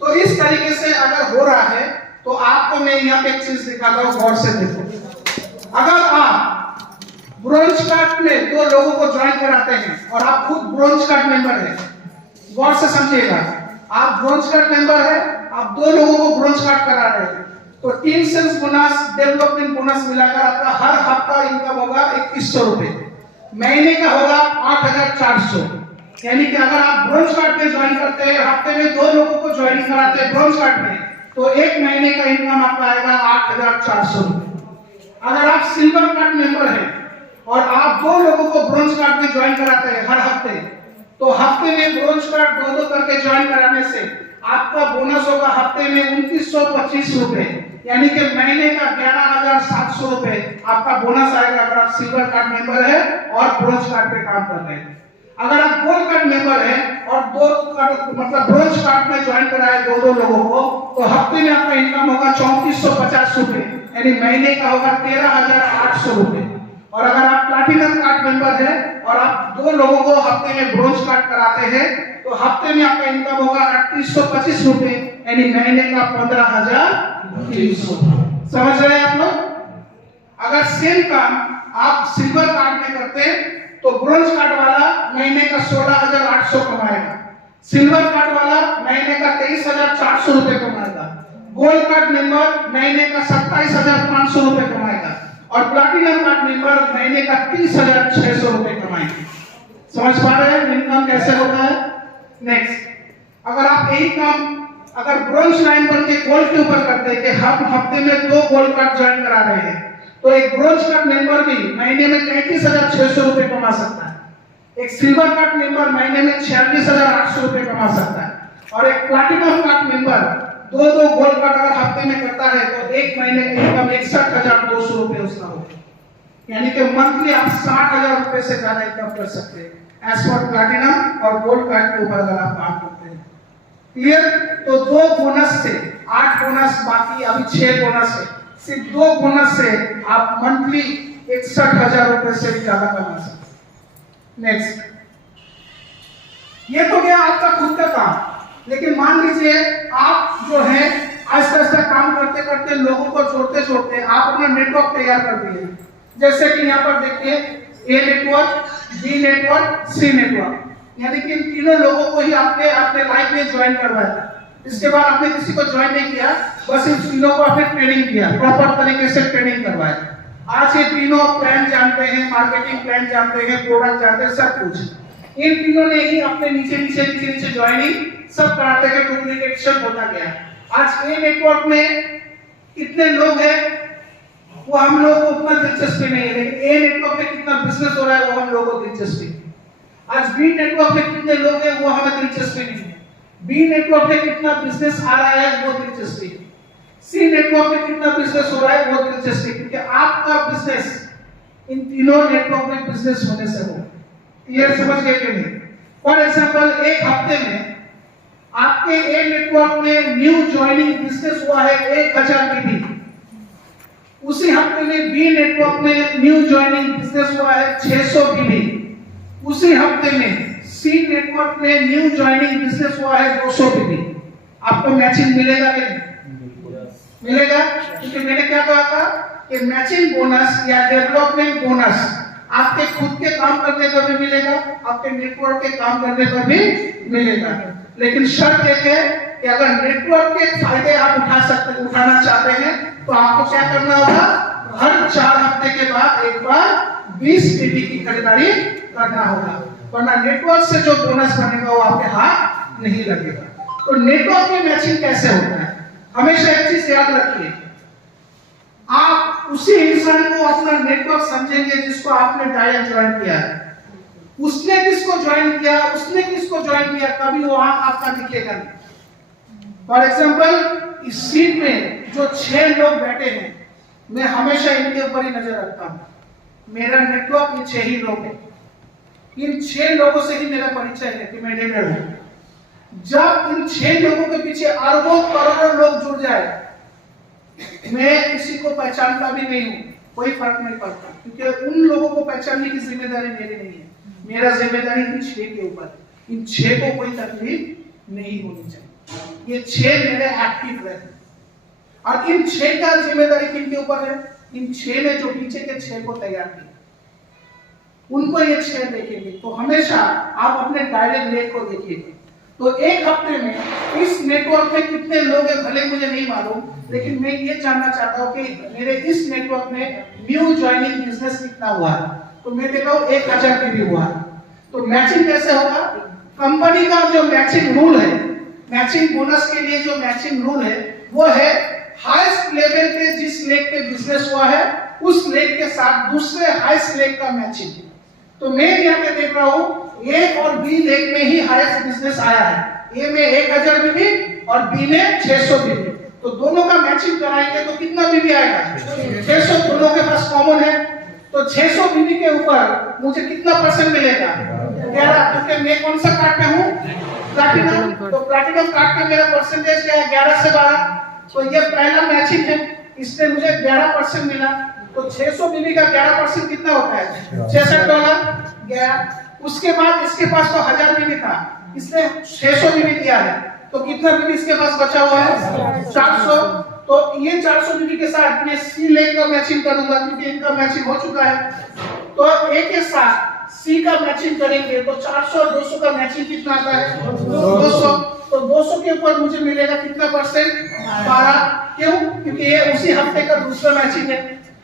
तो इस तरीके से अगर हो रहा है तो आपको मैं यहाँ पे एक चीज दिखाता हूँ, गौर से देखो। अगर आप ब्रोंज कार्ड में 2 लोगों को ज्वाइन कराते हैं और आप खुद ब्रोंज कार्ड मेंबर हैं, गौर से समझिएगा, आप ब्रोंज कार्ड मेंबर है, आप 2 लोगों को ब्रोंज कार्ड करा रहे हैं, तो team sales bonus, development bonus मिलाकर आपका हर हफ्ता इनकम होगा 2100 रुपए, महीने का होगा 8400। यानी कि अगर आप ब्रोंज कार्ड में ज्वाइन करते हैं, हफ्ते में 2 लोगों को ज्वाइन कराते हैं ब्रोंज कार्ड में, तो एक महीने का इनकम आपका आएगा 8400 रुपए। अगर आप सिल्वर कार्ड मेंबर हैं और आप 2 लोगों को ब्रोंज कार्ड में ज्वाइन कराते हैं हर हफ्ते, तो हफ्ते में ब्रोंज कार्ड 2 करके ज्वाइन कराने से आपका बोनस होगा हफ्ते में 2925 रुपए, यानी कि महीने का 11700 रुपए आपका बोनस आएगा अगर आप सिल्वर कार्ड मेंबर है और ब्रोंज कार्ड पे काम कर रहे हैं। अगर आप गोल्ड कार्ड मेंबर हैं और 2 मतलब ब्रोंज कार्ड में ज्वाइन कराए 2 लोगों को, तो हफ्ते में आपका इनकम होगा 3450 रुपए, यानी महीने का होगा 13800 रुपए। और अगर आप प्लैटिनम कार्ड मेंबर हैं और आप 2 लोगों को हफ्ते में ब्रोंज कार्ड कराते हैं, तो हफ्ते में आपका इनकम होगा 3825 रुपए, यानी महीने का 15300। समझ रहे हैं आप लोग? सेम काम आप सिल्वर कार्ड में करते हैं तो ब्रोंज कार्ड वाला महीने का 16,800 कमाएगा, सिल्वर कार्ड वाला महीने का 23,400 रुपए कमाएगा, गोल्ड कार्ड मेंबर महीने का 27,500 रुपए कमाएगा और प्लैटिनम कार्ड मेंबर महीने का 30,600 रुपए कमाएंगे। समझ पा रहे हैं इनकम कैसे होता है? नेक्स्ट, अगर आप यही काम अगर ब्रोंज लाइन बन के गोल्ड के ऊपर करते हैं कि हम हफ्ते में 2 गोल्ड कार्ड ज्वाइन करा रहे हैं, तो एक ब्रोंज कार्ड मेंबर भी महीने में 33,600 रुपए कमा सकता है, एक सिल्वर कार्ड मेंबर महीने में 46,800 रुपए कमा सकता है और एक platinum card member 2 gold card अगर हफ्ते में करता है तो एक महीने की इनकम 61,200 रुपए उसका होगा, यानी कि मंथली आप 60,000 रुपए से ज्यादा इनकम कर सकते हैं एज पर प्लैटिनम और गोल्ड कार्ड के ऊपर अगर आप काम करते हैं। क्लियर? तो 2 बोनस से 8 बोनस, बाकी अभी 6 बोनस है, सिर्फ 2 बोनस से आप मंथली 61,000 रुपए से भी ज्यादा कमा सकते हैं। नेक्स्ट, ये तो गया आपका खुद का काम, लेकिन मान लीजिए आप जो है आस्ते आस्ते काम करते करते लोगों को जोड़ते जोड़ते आप अपना नेटवर्क तैयार कर दिए, जैसे कि यहाँ पर देखिए a network, B network, C network, यानी कि इन तीनों लोगों को ही आपने अपने लाइफ में ज्वाइन करवाया था। इसके बाद आपने किसी को ज्वाइन नहीं किया, बस इन तीनों को आपने ट्रेनिंग किया, प्रॉपर तरीके से ट्रेनिंग करवाया। आज ये तीनों प्लान जानते हैं, मार्केटिंग प्लान जानते हैं, प्रोडक्ट जानते हैं, सब कुछ इन तीनों ने ही अपने नीचे नीचे नीचे नीचे ज्वाइनिंग सब कराते के डुप्लीकेशन होता गया। आज ए नेटवर्क में कितने लोग हैं वो हम लोग को उतना दिलचस्पी नहीं है, लेकिन ए नेटवर्क में कितना बिजनेस हो रहा है वो हम लोगों को दिलचस्पी है। आज बी नेटवर्क में कितने लोग हैं वो हमें दिलचस्पी नहीं है, बी नेटवर्क में कितना बिजनेस आ रहा है वो दिलचस्पी है, सी नेटवर्क में कितना बिजनेस हो रहा है वो दिलचस्पी, क्योंकि आपका बिजनेस इन तीनों नेटवर्क में बिजनेस होने से हो। ये समझ गए कि नहीं? फॉर एग्जांपल, एक हफ्ते में आपके ए नेटवर्क में न्यू ज्वाइनिंग बिजनेस हुआ है 1,000 बीबी, उसी हफ्ते में बी नेटवर्क में न्यू ज्वाइनिंग बिजनेस हुआ है 600 बीबी, उसी हफ्ते में सी नेटवर्क में न्यू ज्वाइनिंग बिजनेस हुआ है 200 बीबी। आपको मैचिंग मिलेगा कि नहीं? मिलेगा, क्योंकि मैंने क्या कहा था कि मैचिंग बोनस या डेवलपमेंट बोनस आपके खुद के काम करने पर भी मिलेगा, आपके नेटवर्क के काम करने पर भी मिलेगा, लेकिन शर्त एक है कि अगर नेटवर्क के फायदे आप उठाना चाहते हैं तो आपको क्या करना होगा, हर 4 हफ्ते के बाद एक बार 20 बीबी की खरीदारी करना होगा, वरना नेटवर्क से जो बोनस बनेगा वो आपके हाथ नहीं लगेगा। तो नेटवर्क में मैचिंग कैसे होता है? हमेशा एक चीज याद रखिए, आप उसी इंसान को अपना नेटवर्क समझेंगे जिसको आपने डायरेक्ट ज्वाइन किया है, उसने किसको ज्वाइन किया, उसने किसको ज्वाइन किया, कभी वो आपका दिखेगा नहीं। फॉर एग्जांपल, इस सीट में जो 6 लोग बैठे हैं, मैं हमेशा इनके ऊपर ही नजर रखता हूं। मेरा नेटवर्क ये 6 ही लोग हैं, इन 6 लोगों से ही मेरा परिचय है कि मैं लीडर हूं। जब इन 6 लोगों के पीछे अरबों करोड़ों लोग जुड़ जाए, मैं किसी को पहचानता भी नहीं हूं, कोई फर्क नहीं पड़ता, क्योंकि उन लोगों को पहचानने की जिम्मेदारी मेरी नहीं है, मेरा जिम्मेदारी इन 6 के ऊपर है। इन 6 को कोई तकलीफ नहीं होनी चाहिए, ये 6 मेरे एक्टिव रहे। और इन 6 का जिम्मेदारी किन के ऊपर है? इन 6 ने जो पीछे के 6 को तैयार किया, उनको ये 6 देखेंगे। तो हमेशा आप अपने डायरेक्ट लेग को देखिए। तो एक हफ्ते में इस नेटवर्क में कितने लोग हैं भले मुझे नहीं मालूम, लेकिन मैं ये जानना चाहता हूँ कि मेरे इस नेटवर्क में न्यू ज्वाइनिंग बिजनेस कितना हुआ है, तो मैं देख रहा हूँ 1,000 की भी हुआ है। तो मैचिंग कैसे होगा? कंपनी का जो मैचिंग रूल है, मैचिंग बोनस के लिए जो मैचिंग रूल है वो है हाईएस्ट लेवल पे जिस लेग पे बिजनेस हुआ है उस लेग के साथ दूसरे हाईएस्ट लेग का मैचिंग। तो मैं यहाँ पे देख रहा हूँ ए और बी लेग में ही हाईएस्ट बिजनेस आया है, ए में 1,000 बीबी और बी में 600 बीबी। तो दोनों का मैचिंग कराएंगे तो कितना बीबी आएगा? 600 दोनों के पास कॉमन है, तो 600 बीबी के ऊपर मुझे कितना परसेंट मिलेगा? 11, क्योंकि मैं कौन सा कार्ड पे हूँ? प्लैटिनम। तो प्लैटिनम कार्ड पे मेरा परसेंटेज क्या है? 11 से 12। तो ये पहला मैचिंग है, इसमें मुझे 11% मिला। तो 600 बीबी का 11% कितना होता है? $66 गया। उसके बाद इसके पास तो 1000 बीबी था, इसने 600 बीबी दिया है, तो कितना बीबी इसके पास बचा हुआ है? 400। तो ये 400 बीबी के साथ मैं सी लेग का मैचिंग करूंगा क्योंकि इनका मैचिंग हो चुका है। तो ए के साथ सी का मैचिंग करेंगे तो 400 और 200 का मैचिंग कितना आता है 200। तो 200 के ऊपर मुझे मिलेगा कितना परसेंट 12। क्यों? क्योंकि ये उसी हफ्ते का दूसरा मैचिंग है।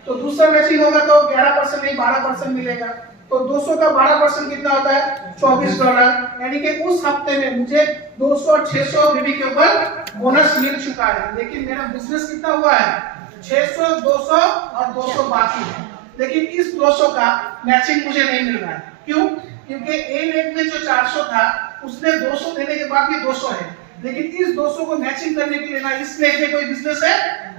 तो दूसरा मैचिंग होगा तो 11% नहीं 12% मिलेगा। तो 200 का 12% कितना होता है $24। यानी कि उस हफ्ते में मुझे 200 और 600 बीबी के ऊपर बोनस मिल चुका है। लेकिन मेरा बिजनेस कितना हुआ है 600, 200 और 200 बाकी है। लेकिन इस 200 का मैचिंग मुझे नहीं मिल रहा है। क्यों? क्योंकि ए लेग में जो 400 था उसने 200 देने के बाद भी 200 है, लेकिन इस 200 को मैचिंग करने के लिए ना इस लेग में कोई बिजनेस है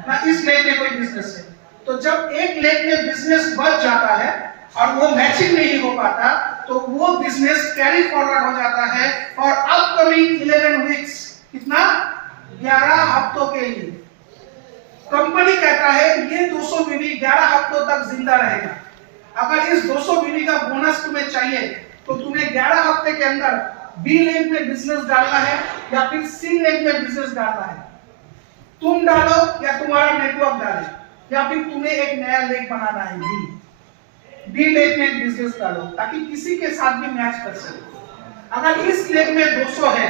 ना इस लेग में कोई बिजनेस है। तो जब एक लेग में बिजनेस बच जाता है और वो मैचिंग नहीं हो पाता तो वो बिजनेस कैरी फॉरवर्ड हो जाता है और अपकमिंग 11 वीक्स कितना 11 हफ्तों के लिए कंपनी कहता है ये 200 बीबी 11 हफ्तों तक जिंदा रहेगा। अगर इस 200 बीबी का बोनस तुम्हें चाहिए तो तुम्हें 11 हफ्ते के अंदर बी लेग में बिजनेस डालना है या फिर सी लेग में बिजनेस डालना है। तुम डालो या तुम्हारा नेटवर्क डाले या फिर तुम्हें एक नया लेग बनाना है बी लेग में बिजनेस डालो ताकि किसी के साथ भी मैच कर सके। अगर इस लेग में 200 है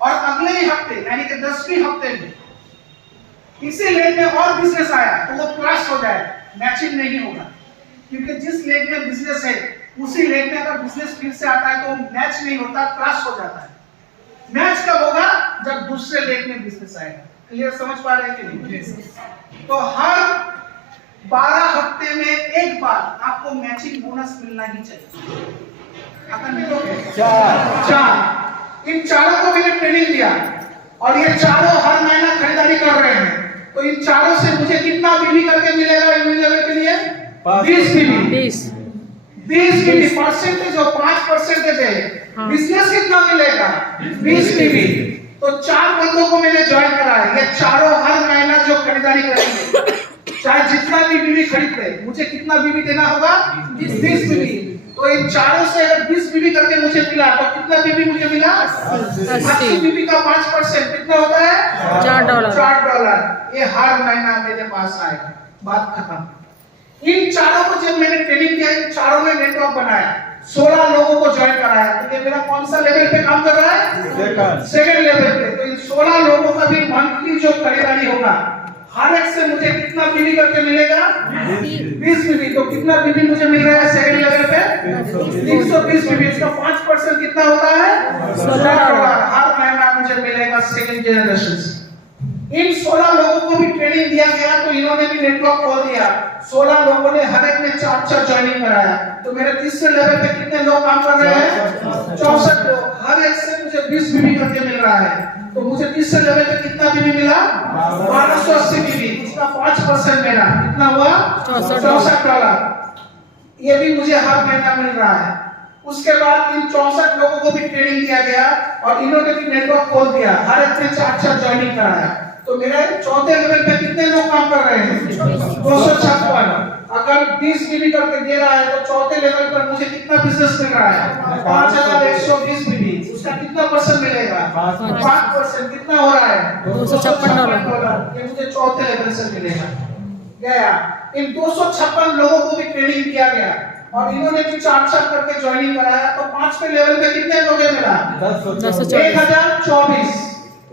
और अगले ही हफ्ते यानी कि 10वें हफ्ते में इसी लेग में और बिजनेस आया तो वो क्रैश हो जाए, मैचिंग नहीं होगा। क्योंकि जिस लेग में बिजनेस है उसी लेग में अगर बिजनेस फिर से आता है तो मैच नहीं होता, क्रैश हो जाता है। मैच कब होगा जब दूसरे लेग में बिजनेस आएगा। क्लियर समझ पा रहे हैं कि नहीं? तो हर 12 हफ्ते में एक बार आपको मैचिंग बोनस मिलना ही चाहिए। अगर मिलोगे चार इन चारों को मैंने ट्रेनिंग दिया और ये चारों हर महीना खरीदारी कर रहे हैं तो इन चारों से मुझे कितना बीबी करके मिलेगा इम्यून लेवल के लिए 20 बीबी। 20 बीबी परसेंटेज जो 5% है बिजनेस कितना मिलेगा 20 बीबी। तो 4 बंदों को मैंने ज्वाइन करा है। ये चारों हर महीना जो खरीदारी करेंगे चाहे जितना भी बीबी खरीदते मुझे कितना बीबी देना होगा 20 बीबी। तो इन चारों से अगर 20 बीबी करके मुझे मिला तो कितना बीबी मुझे मिला 80 बीबी का 5% कितना होता है $4। ये हर महीना मेरे पास आएगा। बात खत्म। इन चारों को जब मैंने ट्रेनिंग किया इन चारों ने नेटवर्क बनाया 16 लोगों को ज्वाइन कराया। तो ये मेरा कौन सा लेवल पे काम कर रहा है सेकंड लेवल पे। तो इन 16 लोगों का भी मंथली जो खरीदारी होगा हर एक से मुझे कितना बीबी करके मिलेगा 20 बीबी। तो कितना बीबी मुझे मिल रहा है सेकंड लेवल पे 320 बीबी। इसका 5% कितना होता है $16। हर महीना मुझे मिलेगा सेकंड जनरेशन से। इन 16 लोगों को भी ट्रेनिंग दिया गया तो इन्होंने भी नेटवर्क खोल दिया। 16 लोगों ने हर एक ने 4 ज्वाइनिंग कराया। तो मेरे तीसरे लेवल पे कितने लोग काम कर रहे हैं 64 लोग। हर एक से मुझे 20 बीबी करके मिल रहा है। तो मुझे तीसरे लेवल पे कितना बीबी मिला 1280 बीबी। इसका 5% मेरा कितना हुआ $64। ये भी मुझे हर महीना मिल रहा है। उसके बाद इन 64 लोगों को भी ट्रेनिंग दिया गया और इन्होंने भी नेटवर्क खोल दिया। हर एक ने 4 ज्वाइनिंग कराया। तो मेरे चौथे लेवल पे कितने लोग काम कर रहे हैं 256। अगर 20 बीबी करके दे रहा है तो चौथे लेवल पर मुझे कितना बिजनेस मिल रहा है 5120 बीबी। उसका कितना परसेंट मिलेगा 5%। कितना हो रहा है $256। ये मुझे चौथे लेवल से मिलेगा। गया इन 256 लोगों को भी ट्रेनिंग किया गया और इन्होंने भी 4 करके ज्वाइनिंग कराया। तो 5वें लेवल पे कितने लोग मिला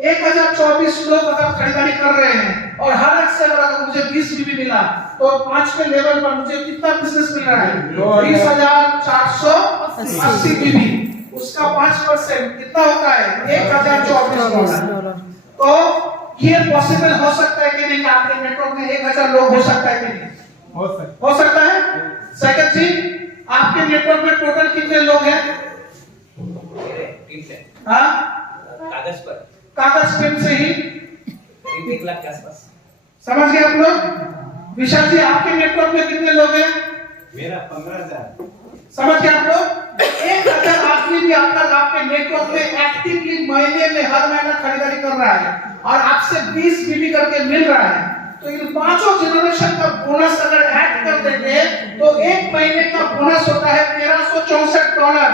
1024 लोग अगर खरीदारी कर रहे हैं और हर एक से अगर मुझे 20 बीबी मिला तो 5वें लेवल पर मुझे कितना बिजनेस मिल रहा है 20,480 बीबी। उसका 5% कितना होता है $1024। तो ये पॉसिबल हो सकता है कि नहीं आपके नेटवर्क में 1000 लोग हो सकता है कि नहीं हो सकता है। सेकंड चीज आपके नेटवर्क में टोटल कितने लोग हैं हाँ कागज पेन से ही 1 लाख के आसपास। समझ गए आप लोग। विशाल जी आपके नेटवर्क में कितने लोग हैं मेरा 15,000। समझ गए आप लोग। 1000 आदमी भी आपके नेटवर्क में एक्टिवली महीने में हर महीना खरीदारी कर रहा है और आपसे 20 बीबी करके मिल रहा है। तो इन 5 जनरेशन का बोनस अगर ऐड कर देंगे तो एक महीने का बोनस होता है $1364।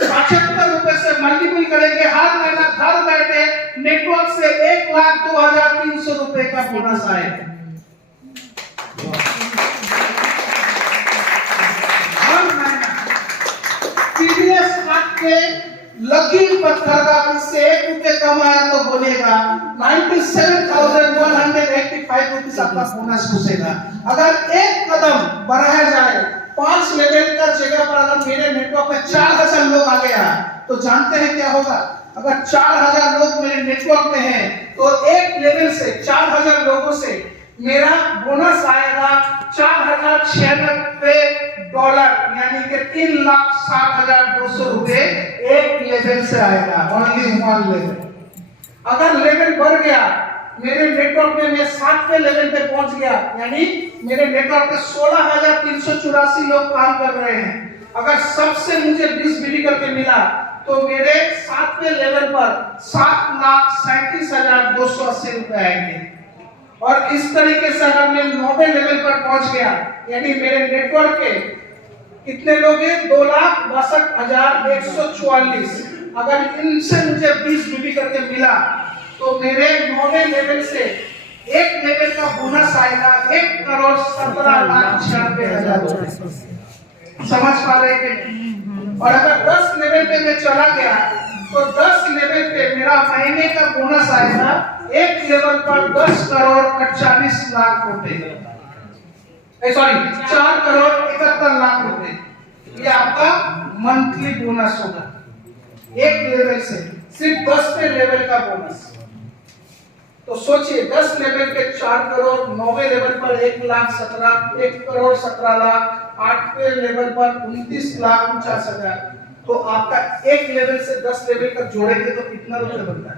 $75 से मल्टीपल करेंगे हर महीना घर बैठे नेटवर्क से 1,02,300 रुपए का बोनस आएगा। टीडीएस के लकीर पत्थर का इससे 1 रुपए कम आया तो बोलेगा 97,185 रुपीस आपका बोनस घुसेगा। अगर एक कदम बढ़ाया जाए 5 लेवल का जगह पर अगर मेरे नेटवर्क में 4,000 लोग आ गया तो जानते हैं क्या होगा? अगर 4,000 लोग मेरे नेटवर्क में हैं तो एक लेवल से 4,000 लोगों से मेरा बोनस आएगा $4,096 यानी कि 3,60,200 रुपए एक लेवल से आएगा। Only one level. अगर लेवल बढ़ गया मेरे नेटवर्क में मैं 7वें लेवल पे पहुंच गया यानी मेरे नेटवर्क में 16,384 लोग काम कर रहे हैं। अगर सबसे मुझे 20 बीबी करके मिला तो मेरे 7वें लेवल पर 7,37,280 रुपए आएंगे। और इस तरीके से अगर मैं 9वें लेवल पर पहुंच गया यानी मेरे नेटवर्क के कितने लोग हैं? 2,62,144। अगर इनसे मुझे 20 बीबी करके मिला तो मेरे 9वें लेवल से एक लेवल का बोनस आएगा 1,17,96,000। समझ पा रहे हैं? और अगर 10 लेवल पे मैं चला गया तो 10 लेवल पे मेरा महीने का बोनस आएगा एक लेवल पर 10,48,00,000 रुपए। 4,71,00,000 रुपए। ये आपका मंथली बोनस होगा एक लेवल से, सिर्फ 10वें लेवल का बोनस। तो सोचिए 10 लेवल पे 4 करोड़, 9वें लेवल पर 1,17,00,000, 8वें लेवल पर 29,49,000। तो आपका एक लेवल से 10 लेवल तक जोड़ेंगे तो कितना रुपए बनता है?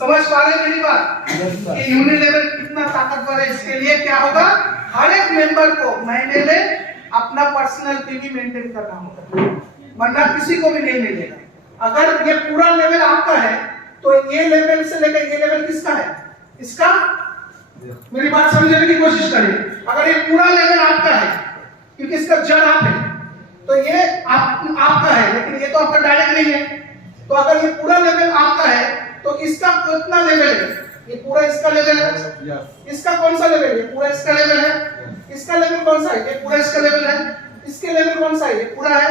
समझ पा रहे हैं मेरी बात? कि यूनिलेवल कितना ताकतवर है। इसके लिए क्या होगा? हर एक मेंबर को महीने में अपना पर्सनल टीवी मेंटेन करना होगा, वरना किसी को भी नहीं मिलेगा। अगर ये पूरा लेवल आपका है तो ये लेवल से लेकर ये लेवल किसका है? इसका। मेरी बात समझने की कोशिश करिए। अगर ये पूरा लेवल आपका है क्योंकि इसका जड़ आप है तो ये आपका है, लेकिन ये तो आपका डायरेक्ट नहीं है। तो अगर ये पूरा लेवल आपका है तो इसका कितना लेवल है? ये पूरा इसका लेवल है। इसका कौन सा लेवल है? ये पूरा इसका लेवल है। इसका लेवल कौन सा है? ये पूरा इसका लेवल है। इसके लेवल कौन सा है? ये पूरा है।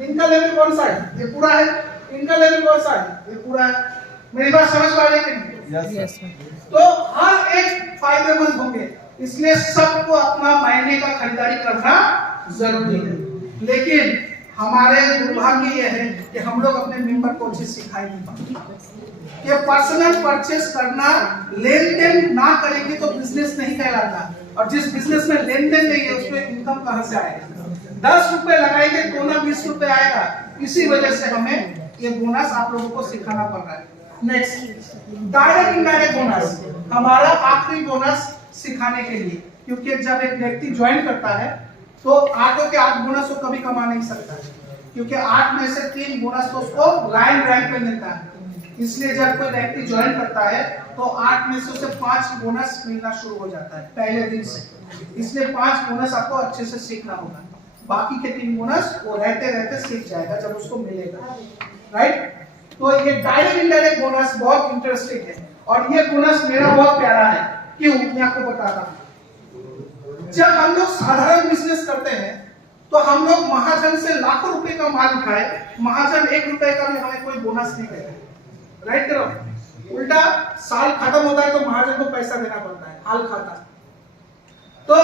इनका लेवल कौन सा है? ये पूरा है। इनका लेवल कौन सा है? ये पूरा है। मेरी बात समझ पा रहे हैं कि नहीं? यस। तो हर एक फायदेमंद होंगे, इसलिए सबको अपना महीने का खरीदारी करना जरूरी है। लेकिन हमारे दुर्भाग्य ये है कि हम लोग अपने मेंबर को अच्छे सिखाई नहीं पाते। ये पर्सनल परचेस करना, लेन देन ना करेंगे तो बिजनेस नहीं कहलाता। और जिस बिजनेस में लेन देन नहीं है उसमें इनकम कहां से आएगा? 10 रुपए लगाएंगे तो ना 20 रुपए आएगा। इसी वजह से हमें ये बोनस आप लोगों को सिखाना पड़ रहा है। नेक्स्ट, डायरेक्ट इनडायरेक्ट बोनस हमारा आखिरी बोनस सिखाने के लिए, क्योंकि जब एक व्यक्ति ज्वाइन करता है तो 8 के 8 बोनस वो कभी कमा नहीं सकता, क्योंकि 8 में से 3 बोनस तो उसको लाइन रैंक पे मिलता है। इसलिए जब कोई व्यक्ति ज्वाइन करता है तो 8 में से उसे 5 बोनस मिलना शुरू हो जाता है पहले दिन से। इसलिए 5 बोनस आपको अच्छे से सीखना होगा। बाकी के 3 बोनस वो रहते रहते सीख जाएगा जब उसको मिलेगा। राइट? तो ये डायरेक्ट इनडायरेक्ट बोनस बहुत इंटरेस्टिंग है और ये बोनस मेरा बहुत प्यारा है। क्यों? मैं आपको बताता हूँ। जब हम लोग साधारण बिजनेस करते हैं तो हम लोग महाजन से लाखों रुपए का माल उठाए, महाजन 1 रुपए का भी हमें कोई बोनस नहीं देता। राइट करो? उल्टा साल खत्म होता है तो महाजन को पैसा देना पड़ता है, हाल खाता। तो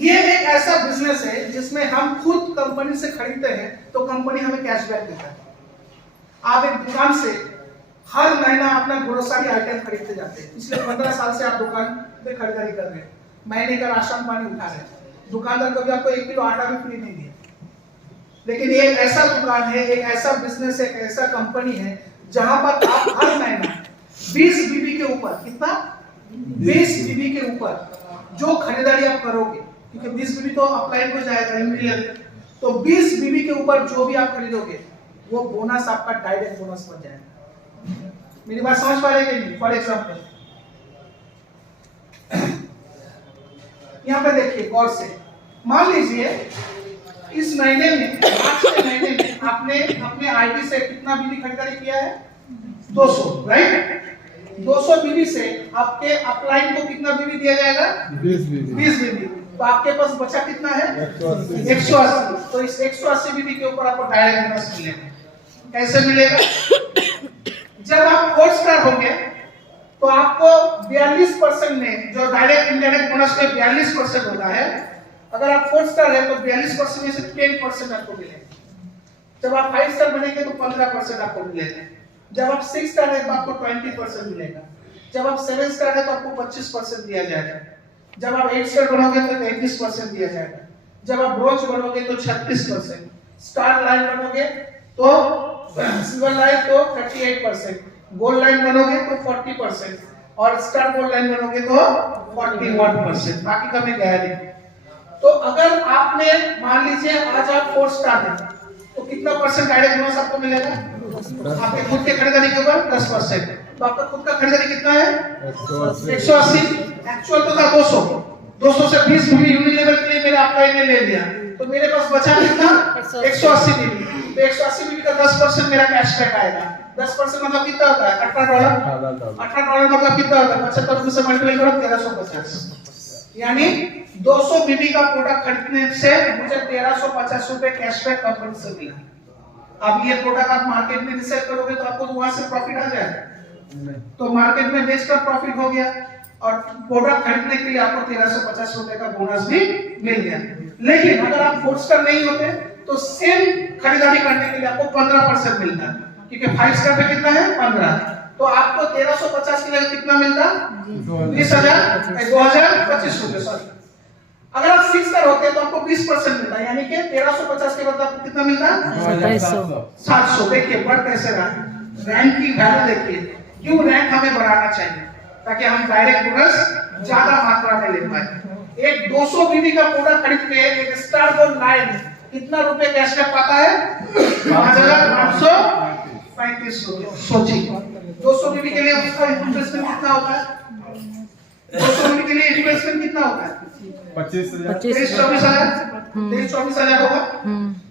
ये एक ऐसा बिजनेस है जिसमें हम खुद कंपनी से खरीदते हैं तो कंपनी हमें कैशबैक देता है। आप एक दुकान से हर महीना अपना ग्रोसरी आइटम खरीदते जाते हैं। पिछले 15 साल से आप दुकान पे खरीदारी कर रहे हैं, महीने का राशन पानी उठा रहे हैं। दुकानदार कभी आपको 1 किलो आटा भी फ्री नहीं दिया। लेकिन ये एक ऐसा दुकान है, एक ऐसा बिजनेस है, एक ऐसा कंपनी है जहां पर आप हर महीना 20 बीबी के ऊपर, कितना? 20 बीबी के ऊपर जो खरीदारी आप करोगे, क्योंकि 20 बीबी तो अपलाइन हो जाएगा इमीडिएट, तो 20 बीबी के ऊपर जो भी आप खरीदोगे वो बोनस आपका डायरेक्ट बोनस बन जाएगा। मेरी बात समझ पा रहे हैं कि नहीं? फॉर एग्जाम्पल यहाँ पे देखिए गौर से, मान लीजिए इस महीने में, आज के महीने में आपने अपने आईडी से कितना बीबी खरीदारी किया है? 200, राइट? 200 बीबी से आपके अपलाइन को कितना बीबी दिया जाएगा? 20 बीबी। तो आपके पास बचा कितना है? 180। तो इस 180 बीबी के ऊपर आपको डायरेक्ट बोनस मिलेगा। कैसे मिलेगा? जब आप 4 स्टार होंगे तो आपको 42% में, जो डायरेक्ट इनडायरेक्ट बोनस में 42% होता है, अगर आप 4 स्टार है तो 42% में से 10% आपको मिलेगा। जब आप 5 स्टार बनेंगे तो 15% आपको मिलेगा। जब आप 6 स्टार है तो आपको 20% मिलेगा। जब आप 7 स्टार है तो आपको 25% दिया जाएगा। जब आप 8 स्टार बनोगे तो 33% दिया जाएगा। जब आप ब्रोंज बनोगे तो 36%, स्टार लाइन बनोगे तो सिल्वर लाइन तो 38%, गोल्ड लाइन बनोगे तो 40% और स्टार गोल्ड लाइन बनोगे तो 41%। बाकी का मैं गया नहीं। तो अगर आपने मान लीजिए आज आप 4 स्टार हैं तो कितना परसेंट डायरेक्ट बोनस आपको मिलेगा? आपके खुद के खरीदारी के ऊपर 10%। तो आपका खुद का खरीदारी कितना है? 180। एक्चुअल तो था 200। 200 से 20 बीबी यूनिलेवल के लिए मेरा अपलाइन ने ले लिया, तो मेरे पास बचा कितना? 180 बीबी। तो 180 बीबी का 10% मेरा कैशबैक आएगा। 10% मतलब कितना होता है? $18। $18 मतलब कितना होता है? 75 से मल्टीप्लाई करो 1350। यानी 200 बीबी का प्रोडक्ट खरीदने से मुझे 1350 रुपए कैशबैक कंपनी से मिला। अब ये प्रोडक्ट आप मार्केट में रीसेल करोगे तो आपको वहां से प्रॉफिट आ जाएगा। तो मार्केट में बेचकर प्रॉफिट हो गया और प्रोडक्ट खरीदने के लिए आपको 1350 रुपए का बोनस भी मिल गया। लेकिन अगर आप 4 स्टार नहीं होते तो सेम खरीदारी करने के लिए आपको 15% मिलता, क्योंकि 5 स्टार पे कितना है? 15। तो आपको 1350 के लिए कितना मिलता? 2025 रुपए। सॉरी, अगर आप 6 स्टार होते तो आपको 20% मिलता, यानी कि 1350 के बाद आपको कितना मिलता? 700। देखिए बढ़ कैसे रहा, रैंक की वैल्यू देखिए। क्यों रैंक हमें बढ़ाना चाहिए? ताकि हम डायरेक्ट बोनस ज्यादा मात्रा में ले पाए। एक 200 बीबी का प्रोडक्ट खरीद के एक स्टार गोल्ड लाइन कितना रुपए कैशबैक पाता है? 5535 रुपए। सोचिए 200 बीबी के लिए उसका इन्वेस्टमेंट कितना होता है? 200 बीबी के लिए इन्वेस्टमेंट कितना होता है? 25,000 23-24,000 होगा।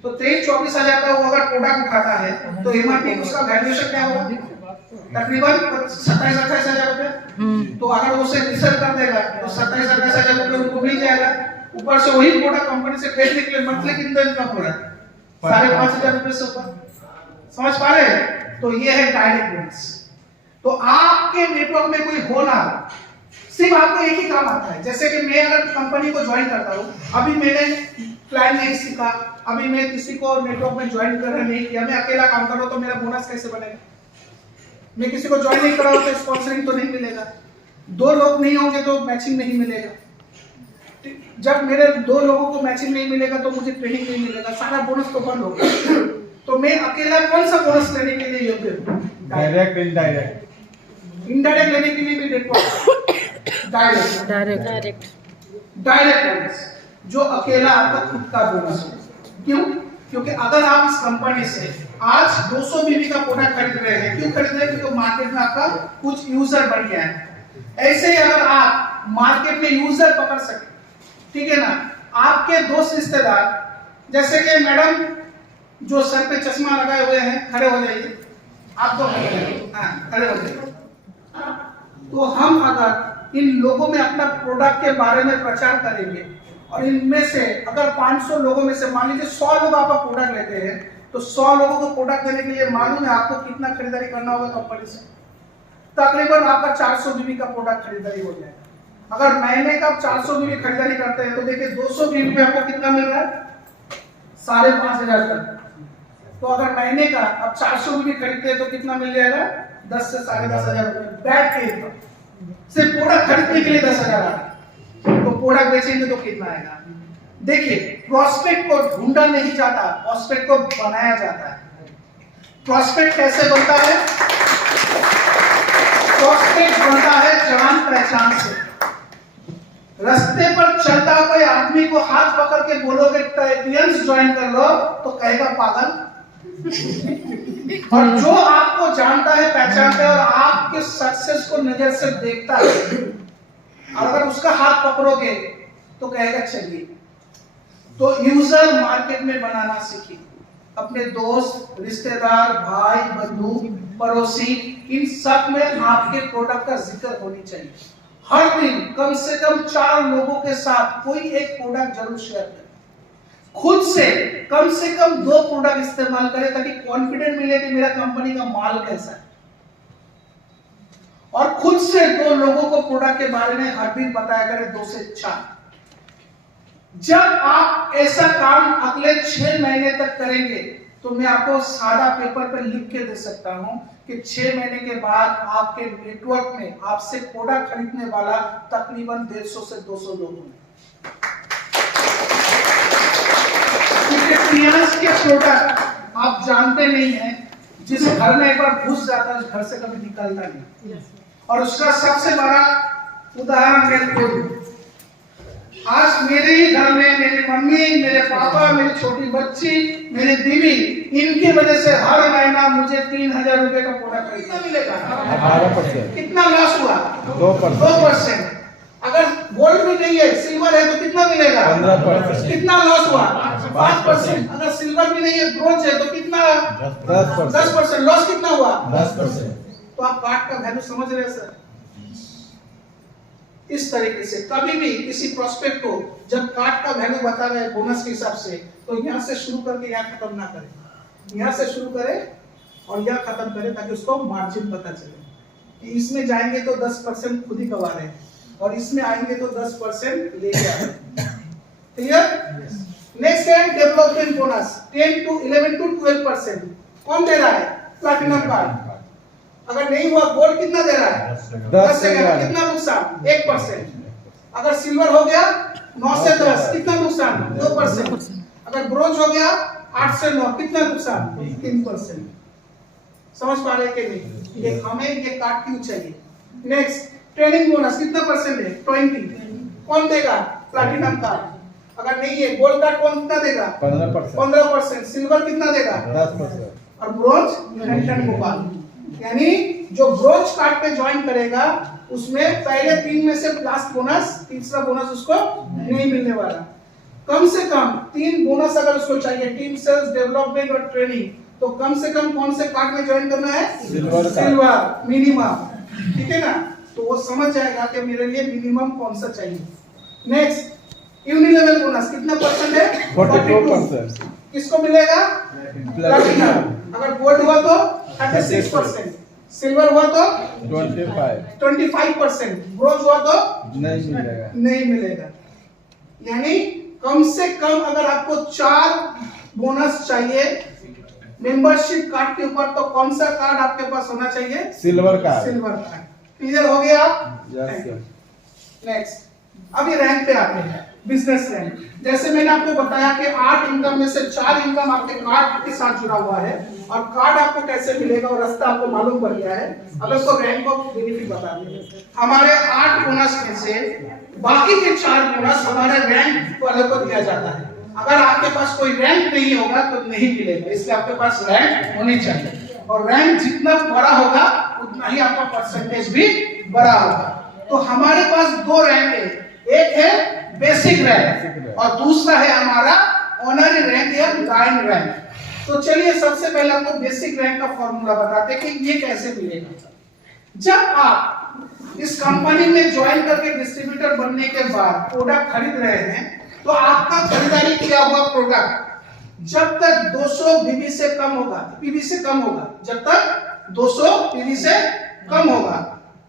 तो 23-24,000 का वो अगर प्रोडक्ट उठाता है तो एमआरपी उसका वैल्यूएशन क्या होगा? तकरीबन 27-28,000 रुपए। तो अगर वो उसे रीसेल कर देगा तो 27-28,000 रुपए उनको मिल जाएगा। ऊपर से वही प्रोडक्ट कंपनी से खरीदने के लिए मंथली कितना इनकम हो रहा है? 5,500 रुपए से ऊपर। समझ पा रहे हैं? तो ये है डायरेक्ट बोनस। तो आपके नेटवर्क में कोई हो ना, सिर्फ आपको एक ही काम आता है। जैसे कि मैं अगर कंपनी को ज्वाइन करता हूँ, अभी मैंने प्लान नहीं सीखा, अभी मैं किसी को नेटवर्क में ज्वाइन करना नहीं किया, मैं अकेला काम कर रहा हूँ, तो मेरा बोनस कैसे बनेगा? मैं किसी को ज्वाइन नहीं कर रहा हूँ तो स्पॉन्सरिंग तो नहीं मिलेगा। 2 लोग नहीं होंगे तो मैचिंग नहीं मिलेगा। जब मेरे 2 लोगों को मैचिंग नहीं मिलेगा तो मुझे ट्रेनिंग नहीं मिलेगा, सारा बोनस तो बंद होगा। तो मैं अकेला कौन सा बोनस लेने के लिए योग्य हूँ? Direct indirect. इनडायरेक्ट लेने के लिए भी नेटवर्क, डायरेक्ट बोनस जो अकेला आपका खुद का बोनस हो। क्यों? क्योंकि अगर आप इस कंपनी से आज 200 बीबी का प्रोडक्ट खरीद रहे हैं, क्यों खरीद रहे हैं? क्योंकि मार्केट में आपका कुछ यूजर बढ़ गया है। ऐसे ही अगर आप मार्केट में यूजर पकड़ सके, ठीक है ना, आपके दोस्त रिश्तेदार, जैसे कि मैडम जो सर पे चश्मा लगाए हुए हैं, खड़े हो जाइए आप। तो खड़े हो जाइए। तो हम अगर इन लोगों में अपना प्रोडक्ट के बारे में प्रचार करेंगे और इनमें से अगर 500 लोगों में से मान लीजिए 100 लोग आपका प्रोडक्ट लेते हैं, तो 100 लोगों को प्रोडक्ट देने के लिए मालूम है आपको कितना खरीदारी करना होगा कंपनी से? तकरीबन आपका 400 बीबी का प्रोडक्ट खरीदारी हो जाएगा। अगर महीने का 400 बीबी खरीदारी करते हैं तो देखिए 200 बीबी में आपको कितना मिल रहा है? 5,500 तक। तो अगर महीने का अब 400 बीबी खरीदते हैं तो कितना मिल जाएगा? 10 से 10,500 रुपए बैठ के सिर्फ प्रोडक्ट खरीदने के लिए 10,000 आ। तो प्रोडक्ट बेचेंगे तो कितना आएगा? देखिए, प्रोस्पेक्ट को ढूंढा नहीं जाता, प्रोस्पेक्ट को बनाया जाता है। प्रोस्पेक्ट कैसे बनता है? प्रोस्पेक्ट बनता है जान पहचान से। रास्ते पर चलता कोई आदमी को हाथ पकड़ के बोलोगे टाइपियंस ज्वाइन कर लो तो कहेगा पागल। और जो आपको जानता है, पहचानता है और आपके सक्सेस को नजर से देखता है, अगर उसका हाथ पकड़ोगे तो कहेगा चलिए। तो यूजर मार्केट में बनाना सीखिए। अपने दोस्त, रिश्तेदार, भाई, बंधु पड़ोसी, इन सब में आपके प्रोडक्ट का जिक्र होनी चाहिए। हर दिन कम से कम 4 लोगों के साथ कोई एक प्रोडक्ट जरूर शेयर करें। खुद से कम 2 प्रोडक्ट इस्तेमाल करें ताकि कॉन्फिडेंट मिले कि मेरा कंपनी का माल कैसा है। और खुद से 2 लोगों को प्रोडक्ट के बारे में हर दिन बताया करें, 2 से 4। जब आप ऐसा काम अगले 6 महीने तक करेंगे तो मैं आपको सादा पेपर पर लिख के दे सकता हूं कि 6 महीने के बाद आपके नेटवर्क में आपसे प्रोडक्ट खरीदने वाला तकरीबन 150 से 200 लोग होंगे। क्योंकि के प्रोडक्ट आप जानते नहीं हैं, जिस घर में एक बार घुस जाता है उस घर से कभी निकलता नहीं। और उसका सबसे बड़ा उदाहरण मैं दूं। आज मेरे ही घर में मेरी मम्मी, मेरे पापा, मेरी छोटी बच्ची, मेरी बीवी, इनकी वजह से हर महीना मुझे 3000 रुपए का प्रोडक्ट खरीदना मिलेगा। 12%। कितना लॉस हुआ? 2%। अगर गोल्ड भी नहीं है, सिल्वर है तो कितना मिलेगा? 15%। कितना लॉस हुआ? 5%। अगर सिल्वर भी नहीं है, ब्रोंज है तो कितना? 10%। लॉस कितना हुआ? 10%। तो आप कार्ड का वैल्यू समझ रहे हैं सर? इस तरीके से कभी भी किसी प्रोस्पेक्ट को जब कार्ड का वैल्यू बता रहे हैं बोनस के हिसाब से, तो यहाँ से शुरू करके यहाँ खत्म ना करें। यहाँ से शुरू करें और यहाँ खत्म करें ताकि उसको मार्जिन पता चले कि इसमें जाएंगे तो 10% खुद ही कमा रहे हैं और इसमें आएंगे तो 10% लेके आ रहे हैं। क्लियर? नेक्स्ट है डेवलपमेंट बोनस 10 to 11 to 12%। कौन दे रहा है? Platinum card. अगर नहीं हुआ गोल्ड कितना दे रहा है? 10 से 11। कितना नुकसान? 1%। अगर सिल्वर हो गया 9 से 10, कितना नुकसान? 2%। अगर ब्रोंज हो गया 8 से 9, कितना नुकसान? 3%। समझ पा रहे कि नहीं? ये हमें ये कार्ड क्यों चाहिए? नेक्स्ट ट्रेनिंग बोनस कितना परसेंट है? 20। कौन देगा? Platinum card. अगर नहीं है गोल्ड कार्ड कौन कितना देगा? 15%। सिल्वर कितना देगा? 10%। और ब्रोंज रेंटन गोपाल। यानी जो ब्रोंज कार्ड पे ज्वाइन करेगा उसमें पहले 3 में से लास्ट बोनस, तीसरा बोनस उसको नहीं मिलने वाला। कम से कम 3 बोनस अगर उसको चाहिए, टीम सेल्स, डेवलपमेंट और ट्रेनिंग, तो कम से कम कौन से कार्ड में ज्वाइन करना है? Silver minimum. ठीक है ना? तो वो समझ जाएगा कि मेरे लिए मिनिमम कौन सा चाहिए। नेक्स्ट यूनिलेवल बोनस कितना परसेंट है? 42%। किसको मिलेगा? प्लैटिनम। अगर गोल्ड हुआ तो 36%, सिल्वर हुआ तो 25%, ब्रोंज हुआ तो नहीं मिलेगा। यानी कम से कम अगर आपको 4 बोनस चाहिए मेंबरशिप कार्ड के ऊपर, तो कौन सा कार्ड आपके पास होना चाहिए? Silver card. Silver card. Clear हो गया आप? Yes sir. नेक्स्ट अभी रैंक पे आते हैं, बिजनेस रैंक। जैसे मैंने आपको बताया कि 8 इनकम में से 4 इनकम आपके कार्ड के साथ जुड़ा हुआ है, और कार्ड आपको कैसे मिलेगा और रास्ता आपको मालूम पड़ गया है। अब इसको रैंक ऑफ बेनिफिट बता दें। हमारे 8 बोनस में से बाकी के 4 बोनस हमारे रैंक वाले को दिया जाता है। अगर आपके पास कोई रैंक नहीं होगा तो नहीं मिलेगा, इसलिए आपके पास रैंक होनी चाहिए, और रैंक जितना बड़ा होगा उतना ही आपका परसेंटेज भी बड़ा होगा। तो हमारे पास 2 रैंक है, एक है बेसिक रैंक और दूसरा है हमारा ऑनरी रैंक या लाइन रैंक। तो चलिए सबसे पहले आपको बेसिक रैंक का फॉर्मूला बताते हैं कि ये कैसे मिलेगा। जब आप इस कंपनी में ज्वाइन करके डिस्ट्रीब्यूटर बनने के बाद प्रोडक्ट खरीद रहे हैं, तो आपका खरीदारी किया हुआ प्रोडक्ट जब तक 200 पीवी से कम होगा, जब तक 200 पीवी से कम होगा,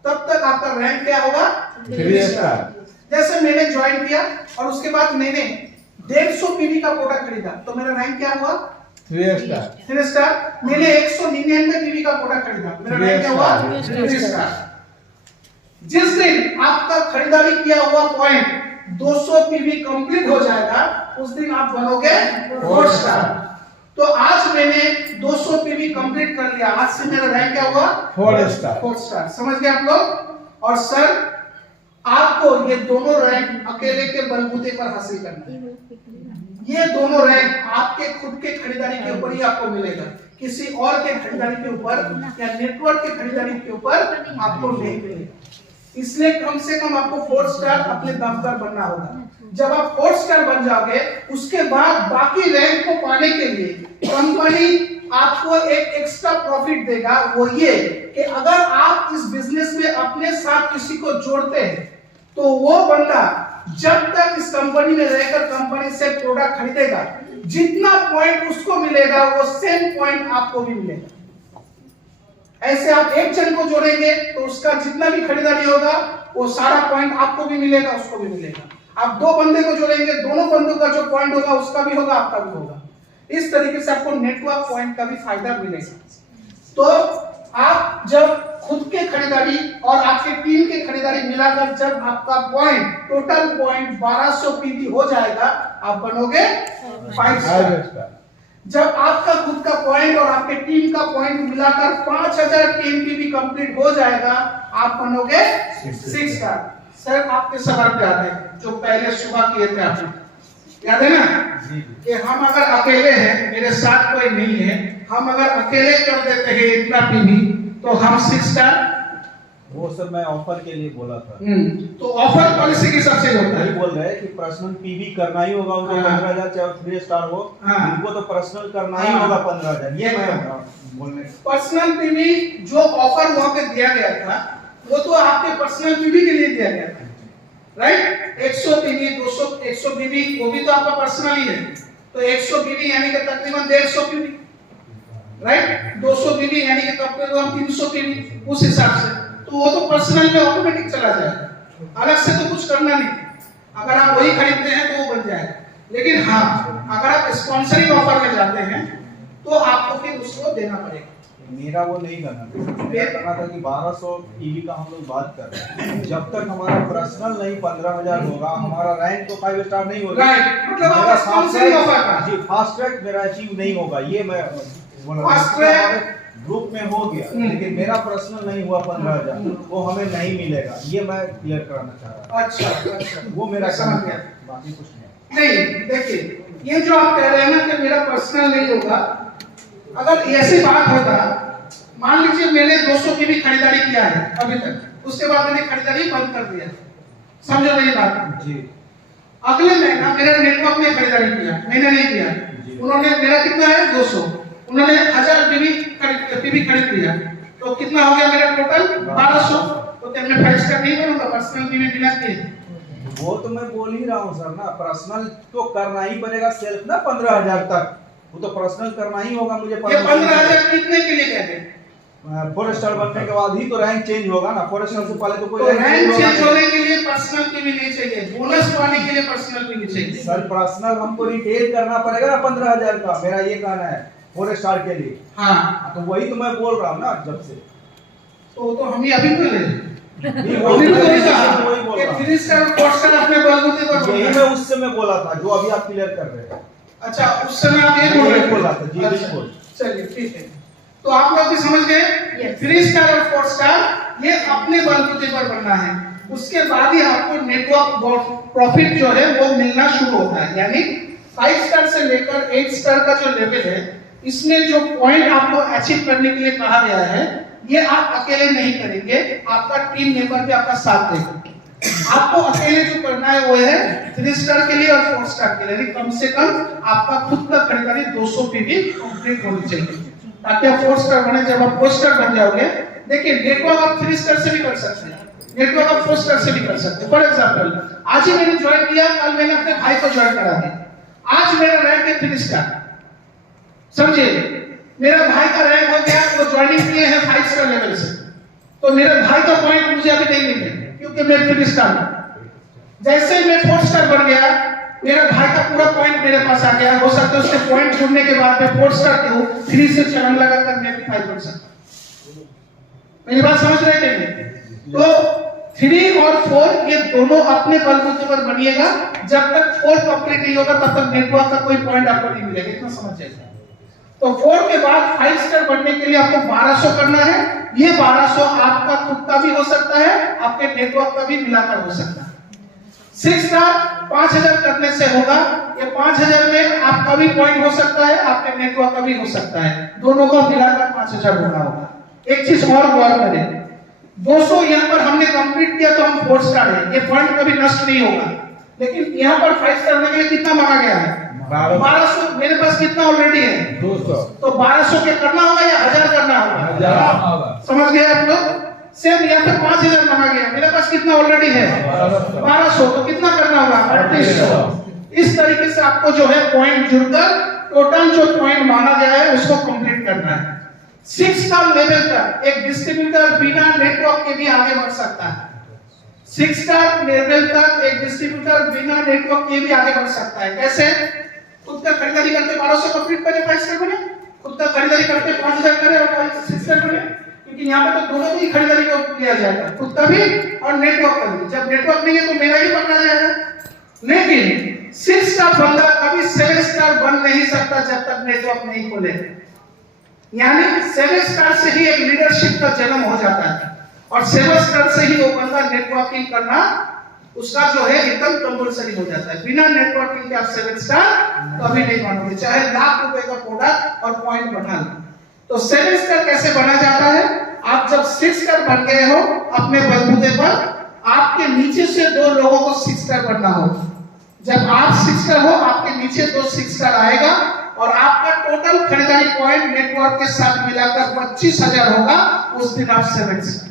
तब तक आपका रैंक क्या होगा? 3 स्टार। जैसे मैंने ज्वाइन किया और उसके बाद मैंने 150 पीवी का प्रोडक्ट खरीदा, तो मेरा रैंक क्या हुआ? 3 स्टार। मैंने 199 पीवी का प्रोडक्ट खरीदा, मेरा रैंक क्या हुआ? 3 स्टार। जिस दिन आपका खरीदारी किया हुआ पॉइंट 200 पीवी कंप्लीट हो जाएगा, उस दिन आप बनोगे 4 स्टार। तो आज मैंने 200 पीवी कंप्लीट कर लिया, आज से मेरा रैंक क्या हुआ? 4 स्टार। समझ गए आप लोग? और सर आपको ये दोनों रैंक अकेले के बलबूते पर हासिल करना है। ये दोनों रैंक आपके खुद के खरीदारी के ऊपर ही आपको मिलेगा, किसी और के खरीदारी के ऊपर या नेटवर्क के खरीदारी के ऊपर आपको नहीं मिलेगा। इसलिए कम से कम आपको 4 स्टार अपने दम पर बनना होगा। जब आप 4 स्टार बन जाओगे, उसके बाद बाकी रैंक को पाने के लिए कंपनी आपको एक एक्स्ट्रा प्रॉफिट देगा, वो ये कि अगर आप इस बिजनेस में अपने साथ किसी को जोड़ते हैं तो वो बंदा जब तक इस कंपनी में रहकर कंपनी से प्रोडक्ट खरीदेगा, जितना पॉइंट उसको मिलेगा वो सेम पॉइंट आपको भी मिलेगा। ऐसे आप एक जन को जोड़ेंगे तो उसका जितना भी खरीदारी होगा वो सारा पॉइंट आपको भी मिलेगा, उसको भी मिलेगा। आप दो बंदे को जोड़ेंगे, दोनों बंदों का जो पॉइंट होगा उसका भी होगा, आपका भी होगा। इस तरीके से आपको नेटवर्क पॉइंट का भी फायदा मिलेगा। तो आप जब खुद के खरीदारी और आपके टीम के खरीदारी मिलाकर जब आपका पॉइंट टोटल पॉइंट 1200 पीवी हो जाएगा, आप बनोगे 5 स्टार। जब आपका खुद का पॉइंट और आपके टीम का पॉइंट मिलाकर 5000 टीएमपीवी कंप्लीट हो जाएगा, आप बनोगे 6 स्टार। सर आपके सवाल पे आते हैं जो पहले सुबह किए थे आपने, याद है ना कि हम अगर अकेले हैं, मेरे साथ कोई नहीं है, हम अगर अकेले कर देते हैं इतना पीवी तो हम 6 स्टार। वो सर मैं ऑफर के लिए बोला था। तो ऑफर पॉलिसी के हिसाब से होता वही है। बोल रहे हैं कि पर्सनल पीवी करना ही होगा उनको। 15,000 चाहे 3 स्टार हो, उनको तो पर्सनल करना ही होगा 15,000। ये मैं बोलने पर्सनल पीवी जो ऑफर वहां पे दिया गया था वो तो आपके पर्सनल पीवी के लिए दिया गया था, राइट? 100 पीवी 200 100 पीवी वो भी तो आपका पर्सनल ही है, तो 100 पीवी यानी कि तकरीबन 150 पीवी, राइट? 200 पीवी यानी कि तकरीबन 300 पीवी, उस हिसाब से तो वो तो पर्सनल में ऑटोमेटिक चला जाएगा, अलग से तो कुछ करना नहीं। अगर आप वही खरीदते हैं तो वो बन जाएगा। लेकिन हाँ, अगर आप स्पॉन्सरिंग ऑफर में जाते हैं तो आपको फिर उसको देना पड़ेगा। मेरा वो नहीं करना था। मेरा करना था कि 1200 ईवी का हम लोग बात कर रहे हैं। जब तक हमारा पर्सनल नहीं 15,000 होगा, हमारा रैंक तो 5 स्टार नहीं होगा। राइट, मतलब आप स्पॉन्सरिंग ऑफर का जी फास्ट ट्रैक मेरा अचीव नहीं होगा, ये मैं बोल रहा फास्ट हूं। ट्रैक ग्रुप में हो गया लेकिन मेरा पर्सनल नहीं हुआ 15,000, वो हमें नहीं मिलेगा। ये मैं क्लियर कराना चाह रहा अच्छा, हूं। वो मेरा समझ गया। बाकी कुछ नहीं। नहीं देखिए, ये जो आप कह रहे हैं ना कि मेरा पर्सनल नहीं होगा, अगर ऐसी बात होता, मान लीजिए मैंने 200 की भी खरीदारी किया है अभी तक, उसके बाद मैंने खरीदारी बंद कर दिया, समझो मेरी बात जी। अगले महीना मेरा नेटवर्क में खरीदारी किया, मैंने नहीं किया, उन्होंने मेरा कितना है 200, उन्होंने 1000 पीवी खरीद लिया, तो कितना हो गया मेरा टोटल 1200। तो क्या मैं 5 स्टार नहीं बनूंगा पर्सनल पीवी बिना किए? वो तो मैं बोल ही रहा हूँ सर ना, पर्सनल तो करना ही पड़ेगा सेल्फ ना 15,000 तक, वो तो पर्सनल करना ही होगा मुझे। ये 15,000 कितने के लिए कहते हैं? 4 स्टार बनने के बाद ही तो रैंक चेंज होगा ना। 4 स्टार से पहले तो कोई तो रैंक चेंज नहीं। होने के लिए पर्सनल पीवी नहीं चाहिए, बोनस पाने के लिए पर्सनल पीवी चाहिए। सर पर्सनल हमको रिटेल करना पड़ेगा ना 15,000 का, मेरा ये कहना है 4 स्टार के लिए। हाँ, तो वही तो मैं बोल रहा हूँ ना जब से। तो हम ही अभी बोले नहीं, वही तो वही कहा वही बोल कि रहा हूँ। 3 स्टार 4 स्टार अपने बलबूते पर यही बोला। मैं उस समय बोला था जो अभी आप क्लियर कर रहे हैं। अच्छा, उस समय आप ये बोल रहे थे। बोला था जी, अच्छा, बिल्कुल। चलिए ठीक है, तो आप लोग भी समझ गए 3 स्टार और 4 स्टार ये अपने बलबूते पर बनना है। उसके बाद ही आपको नेटवर्क प्रॉफिट जो है वो मिलना शुरू होता है। यानी 5 स्टार से लेकर 8 स्टार का जो लेवल है, इसमें जो पॉइंट आपको अचीव करने के लिए कहा गया है, ये आप अकेले नहीं करेंगे, आपका टीम मेंबर भी आपका साथ देगा। आपको अकेले जो करना है वो है 3 स्टार के लिए और 4 स्टार के लिए, कम से कम आपका खुद का खरीदारी 200 पीवी कंप्लीट होनी चाहिए, ताकि आप 4 स्टार बने। जब आप 4 स्टार बन जाओगे, देखिए नेटवर्क आप 3 स्टार से भी कर सकते हैं, नेटवर्क आप 4 स्टार से भी कर सकते हैं। फॉर एग्जांपल आज ही मैंने ज्वाइन किया, कल मैंने अपने भाई को ज्वाइन करा दिया, आज मेरा रैंक है 3 स्टार, समझिए मेरा भाई का रैंक हो गया, वो ज्वाइनिंग किए हैं 5 स्टार लेवल से, तो मेरे भाई का पॉइंट मुझे अभी नहीं मिले क्योंकि मैं 3 स्टार हूं। जैसे ही मैं 4 स्टार बन गया, मेरा भाई का पूरा पॉइंट मेरे पास आ गया। हो सकता है उसके पॉइंट जुड़ने के बाद मैं 4 स्टार के हूं, 3 से चलन लगाकर मैं भी 5 बन सकता। मेरी बात समझ रहे हैं नहीं? तो 3 और 4 ये दोनों अपने बलबूते पर बनिएगा। जब तक 4 कंप्लीट नहीं होगा तब तक नेटवर्क का कोई पॉइंट आपको नहीं मिलेगा, इतना समझ जाइए। तो 4 के बाद 5 स्टार बनने के लिए आपको 1200 करना है। ये 1200 आपका खुद का भी हो सकता है, आपके नेटवर्क का भी मिलाकर हो सकता है। 6 स्टार 5000 करने से होगा। ये 5000 में आपका भी पॉइंट हो सकता है, आपके नेटवर्क का भी हो सकता है, दोनों को मिलाकर 5000 होना होगा। एक चीज और गौर करें, 200 यहाँ पर हमने कंप्लीट किया तो हम 4 स्टार है, ये पॉइंट कभी नष्ट नहीं होगा। लेकिन यहाँ पर 5 स्टार के लिए कितना मांगा गया है? 1200। मेरे पास पास कितना ऑलरेडी है? 200 तो 1200 के करना होगा या 1000 करना होगा? 1000 समझ गए आप लोग? सेम यहाँ पे 5000 मांगा गया, मेरे पास कितना ऑलरेडी है? 1200, तो कितना करना होगा? 3800। इस तरीके से आपको जो है पॉइंट जुड़कर टोटल जो पॉइंट मांगा गया है उसको कंप्लीट करना है। 6 स्टार लेवल तक एक डिस्ट्रीब्यूटर बिना नेटवर्क के भी आगे बढ़ सकता है। 6 स्टार लेवल तक एक डिस्ट्रीब्यूटर बिना नेटवर्क के भी आगे बढ़ सकता है। कैसे? खुद का खरीदारी करते 1200 कंप्लीट करे, 5 स्टार बने, खुद का खरीदारी करते 5000 करे और 6 स्टार बने, क्योंकि यहाँ पे तो दोनों की खरीदारी को किया जाएगा, खुद का भी और नेटवर्क का भी। जब नेटवर्क नहीं है तो मेरा ही पकड़ा जाएगा। लेकिन 6 स्टार बंदा कभी 7 स्टार बन नहीं सकता जब तक नेटवर्क नहीं खोले। यानी 7 स्टार से ही एक लीडरशिप का जन्म हो जाता है और 7 स्टार से ही वो बंदा नेटवर्किंग करना उसका जो है एकदम कंपल्सरी हो जाता है। बिना नेटवर्किंग के आप 7 स्टार कभी नहीं बनोगे, चाहे लाख रुपए का प्रोडक्ट और पॉइंट बना लो। तो 7 स्टार कैसे बना जाता है? आप जब 6 स्टार बन गए हो अपने बलबूते पर, आपके नीचे से 2 लोगों को 6 स्टार बनना होगा। जब आप 6 स्टार हो, आपके नीचे 2 6 स्टार आएगा और आपका टोटल खरीदारी पॉइंट नेटवर्क के साथ मिलाकर 25000 होगा। उस दिन आप 7 स्टार।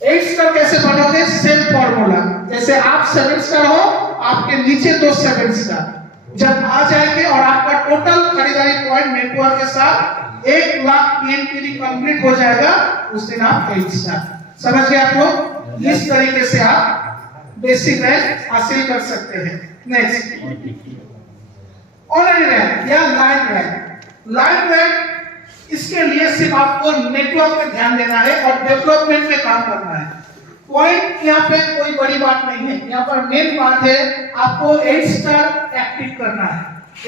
8 स्टार कैसे बनोगे? सेम फॉर्मूला, जैसे आप 7 स्टार हो, आपके नीचे 2 7 स्टार जब आ जाएंगे और आपका टोटल खरीदारी पॉइंट नेटवर्क के साथ 1 लाख PNPD कंप्लीट हो जाएगा, उस दिन आप 8 स्टार। समझ गए आप लोग? इस तरीके से आप बेसिक रैंक हासिल कर सकते हैं। नेक्स्ट, ऑनरी रैंक या लाइन रैंक। लाइन रैंक, इसके लिए सिर्फ आपको नेटवर्क पे ध्यान देना है और डेवलपमेंट पे काम करना है। पॉइंट यहाँ पे कोई बड़ी बात नहीं है, यहाँ पर मेन बात है आपको 8 स्टार एक्टिव करना है।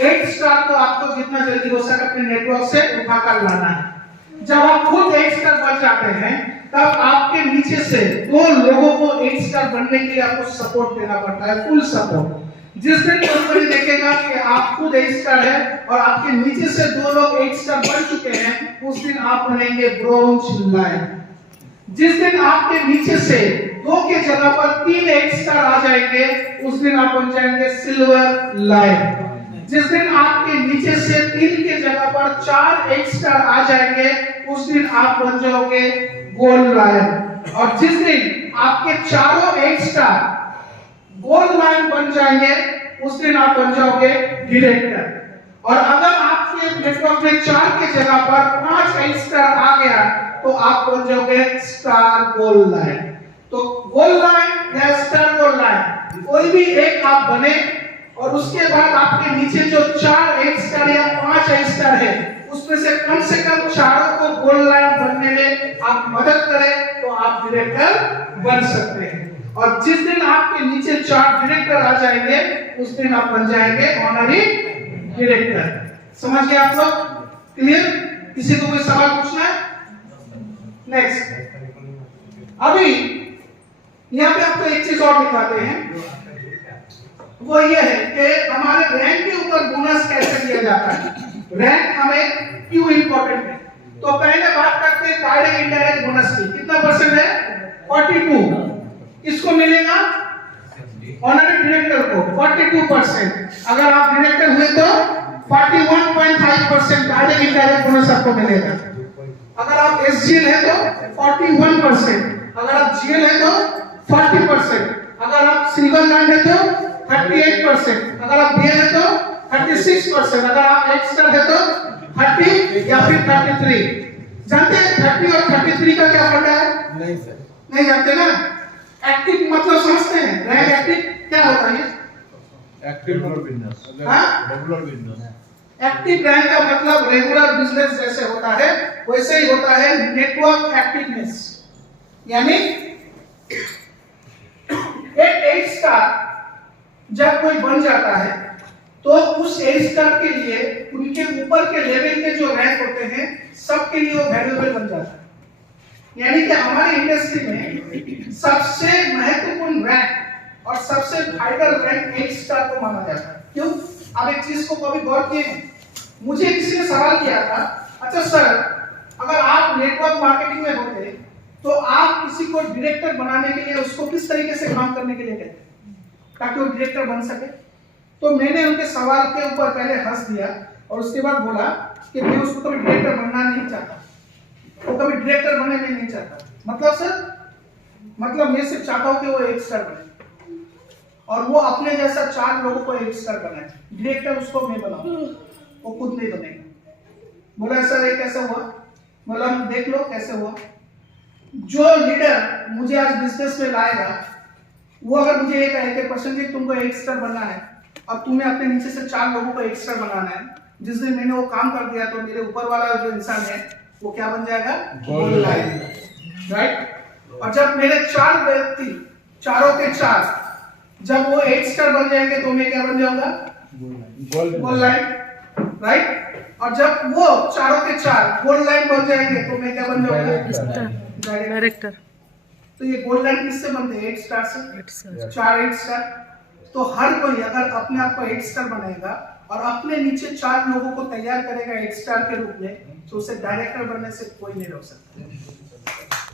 8 स्टार को आपको जितना जल्दी हो सके अपने नेटवर्क से उठाकर लाना है। जब आप खुद 8 स्टार बन जाते हैं तब आपके नीचे से 2 लोगों को 8 स्टार बनने के लिए आपको सपोर्ट देना पड़ता है, फुल सपोर्ट। जिस दिन कंपनी देखेगा कि आप खुद 8 स्टार है और आपके नीचे से 2 लोग 8 स्टार बन चुके हैं, उस दिन आप बनेंगे ब्रोंज लाइन। जिस दिन आपके नीचे से 2 के जगह पर 3 8 स्टार आ जाएंगे, उस दिन आप बन जाएंगे सिल्वर लाइन। जिस दिन आपके नीचे से 3 के जगह पर 4 8 स्टार आ जाएंगे, उस दिन आप बन जाओगे गोल्ड लाइन। और जिस दिन आपके चारों 8 स्टार गोल्ड लाइन बन जाएंगे, उस दिन आप बन जाओगे डायरेक्टर। और अगर आपके नेटवर्क में 4 के जगह पर 5 8 स्टार आ गया, तो आप बन जाओगे स्टार गोल्ड लाइन। तो गोल्ड लाइन या स्टार गोल्ड लाइन कोई भी एक आप बने और उसके बाद आपके नीचे जो 4 8 स्टार या 5 8 स्टार है, उसमें से कम चारों को गोल्ड लाइन बनने में आप मदद करें, तो आप डायरेक्टर बन सकते हैं। और जिस दिन आपके नीचे 4 डायरेक्टर आ जाएंगे, उस दिन आप बन जाएंगे ऑनरी डायरेक्टर। समझ गए आप लोग? क्लियर? किसी को कोई सवाल पूछना है? नेक्स्ट, अभी यहाँ पे आपको एक चीज और दिखाते हैं, वो ये है कि हमारे रैंक के ऊपर बोनस कैसे दिया जाता है। रैंक हमें क्यों इंपॉर्टेंट है? तो पहले बात करते हैं डायरेक्ट इनडायरेक्ट बोनस की। कितना परसेंट है? 42। किसको मिलेगा? ऑनरी डायरेक्टर को 42%। अगर आप डायरेक्टर हुए तो 41.5% डायरेक्ट इनडायरेक्ट बोनस आपको मिलेगा। अगर आप SGL है तो 41%, अगर आप GL है तो 40%, अगर आप सिल्वर लाइन है तो 38%, अगर आप BL है तो 36%, अगर आप 8 स्टार है तो 30 या फिर 33। जानते हैं 30 और 33 का क्या फर्क है? नहीं सर, नहीं जानते ना? एक्टिव मतलब समझते हैं? रैंक एक्टिव क्या होता है? Active regular business. Active rank का मतलब रेगुलर बिजनेस जैसे होता है, वैसे ही होता है नेटवर्क एक्टिवनेस। यानी एक 8 स्टार जब कोई बन जाता है, तो उस 8 स्टार के लिए उनके ऊपर के लेवल के जो रैंक होते हैं, सबके लिए वो वैल्यूएबल बन जाता है। यानी कि हमारी इंडस्ट्री में सबसे महत्वपूर्ण रैंक और सबसे वाइटल रैंक 8 स्टार को माना जाता है। क्यों? आप एक चीज को कभी गौर किए हैं? मुझे किसी ने सवाल किया था, अच्छा सर, अगर आप नेटवर्क मार्केटिंग में होते तो आप किसी को डायरेक्टर बनाने के लिए उसको किस तरीके से काम करने के लिए कहते ताकि वो डायरेक्टर बन सके? तो मैंने उनके सवाल के ऊपर पहले हंस दिया और उसके बाद बोला कि मैं उसको कभी डायरेक्टर बनना नहीं चाहता, वो कभी डायरेक्टर बनने में नहीं चाहता। मतलब सर, मतलब मैं सिर्फ चाहता हूँ कि वो एक स्टार बने और वो अपने जैसा 4 लोगों को एक स्टार बनाए। डायरेक्टर उसको मैं बनाऊं, वो खुद नहीं बनेगा। बोला सर ये कैसे हुआ? बोला देख लो कैसे हुआ। जो लीडर मुझे आज बिजनेस में लाएगा, वो अगर मुझे ये कहे कि प्रशांत जी तुमको एक स्टार बनना है, अब तुम्हें अपने नीचे से 4 लोगों को एक स्टार बनाना है, जिस दिन मैंने वो काम कर दिया तो मेरे ऊपर वाला जो इंसान है वो क्या बन जाएगा? Gold line, right. और जब मेरे 4 व्यक्ति, चारों के 4 जब वो 8 स्टार बन जाएंगे तो मैं क्या बन जाऊंगा? Gold line, right. और जब वो चारों के 4 गोल्ड लाइन बन जाएंगे तो मैं क्या बन जाऊंगा? डायरेक्टर। तो ये गोल्ड लाइन किससे बनते हैं? 8 स्टार से। 4 8 स्टार। तो हर कोई अगर अपने आप को 8 स्टार बनाएगा और अपने नीचे 4 लोगों को तैयार करेगा 8 स्टार के रूप में, तो उसे डायरेक्टर बनने से कोई नहीं रोक सकता।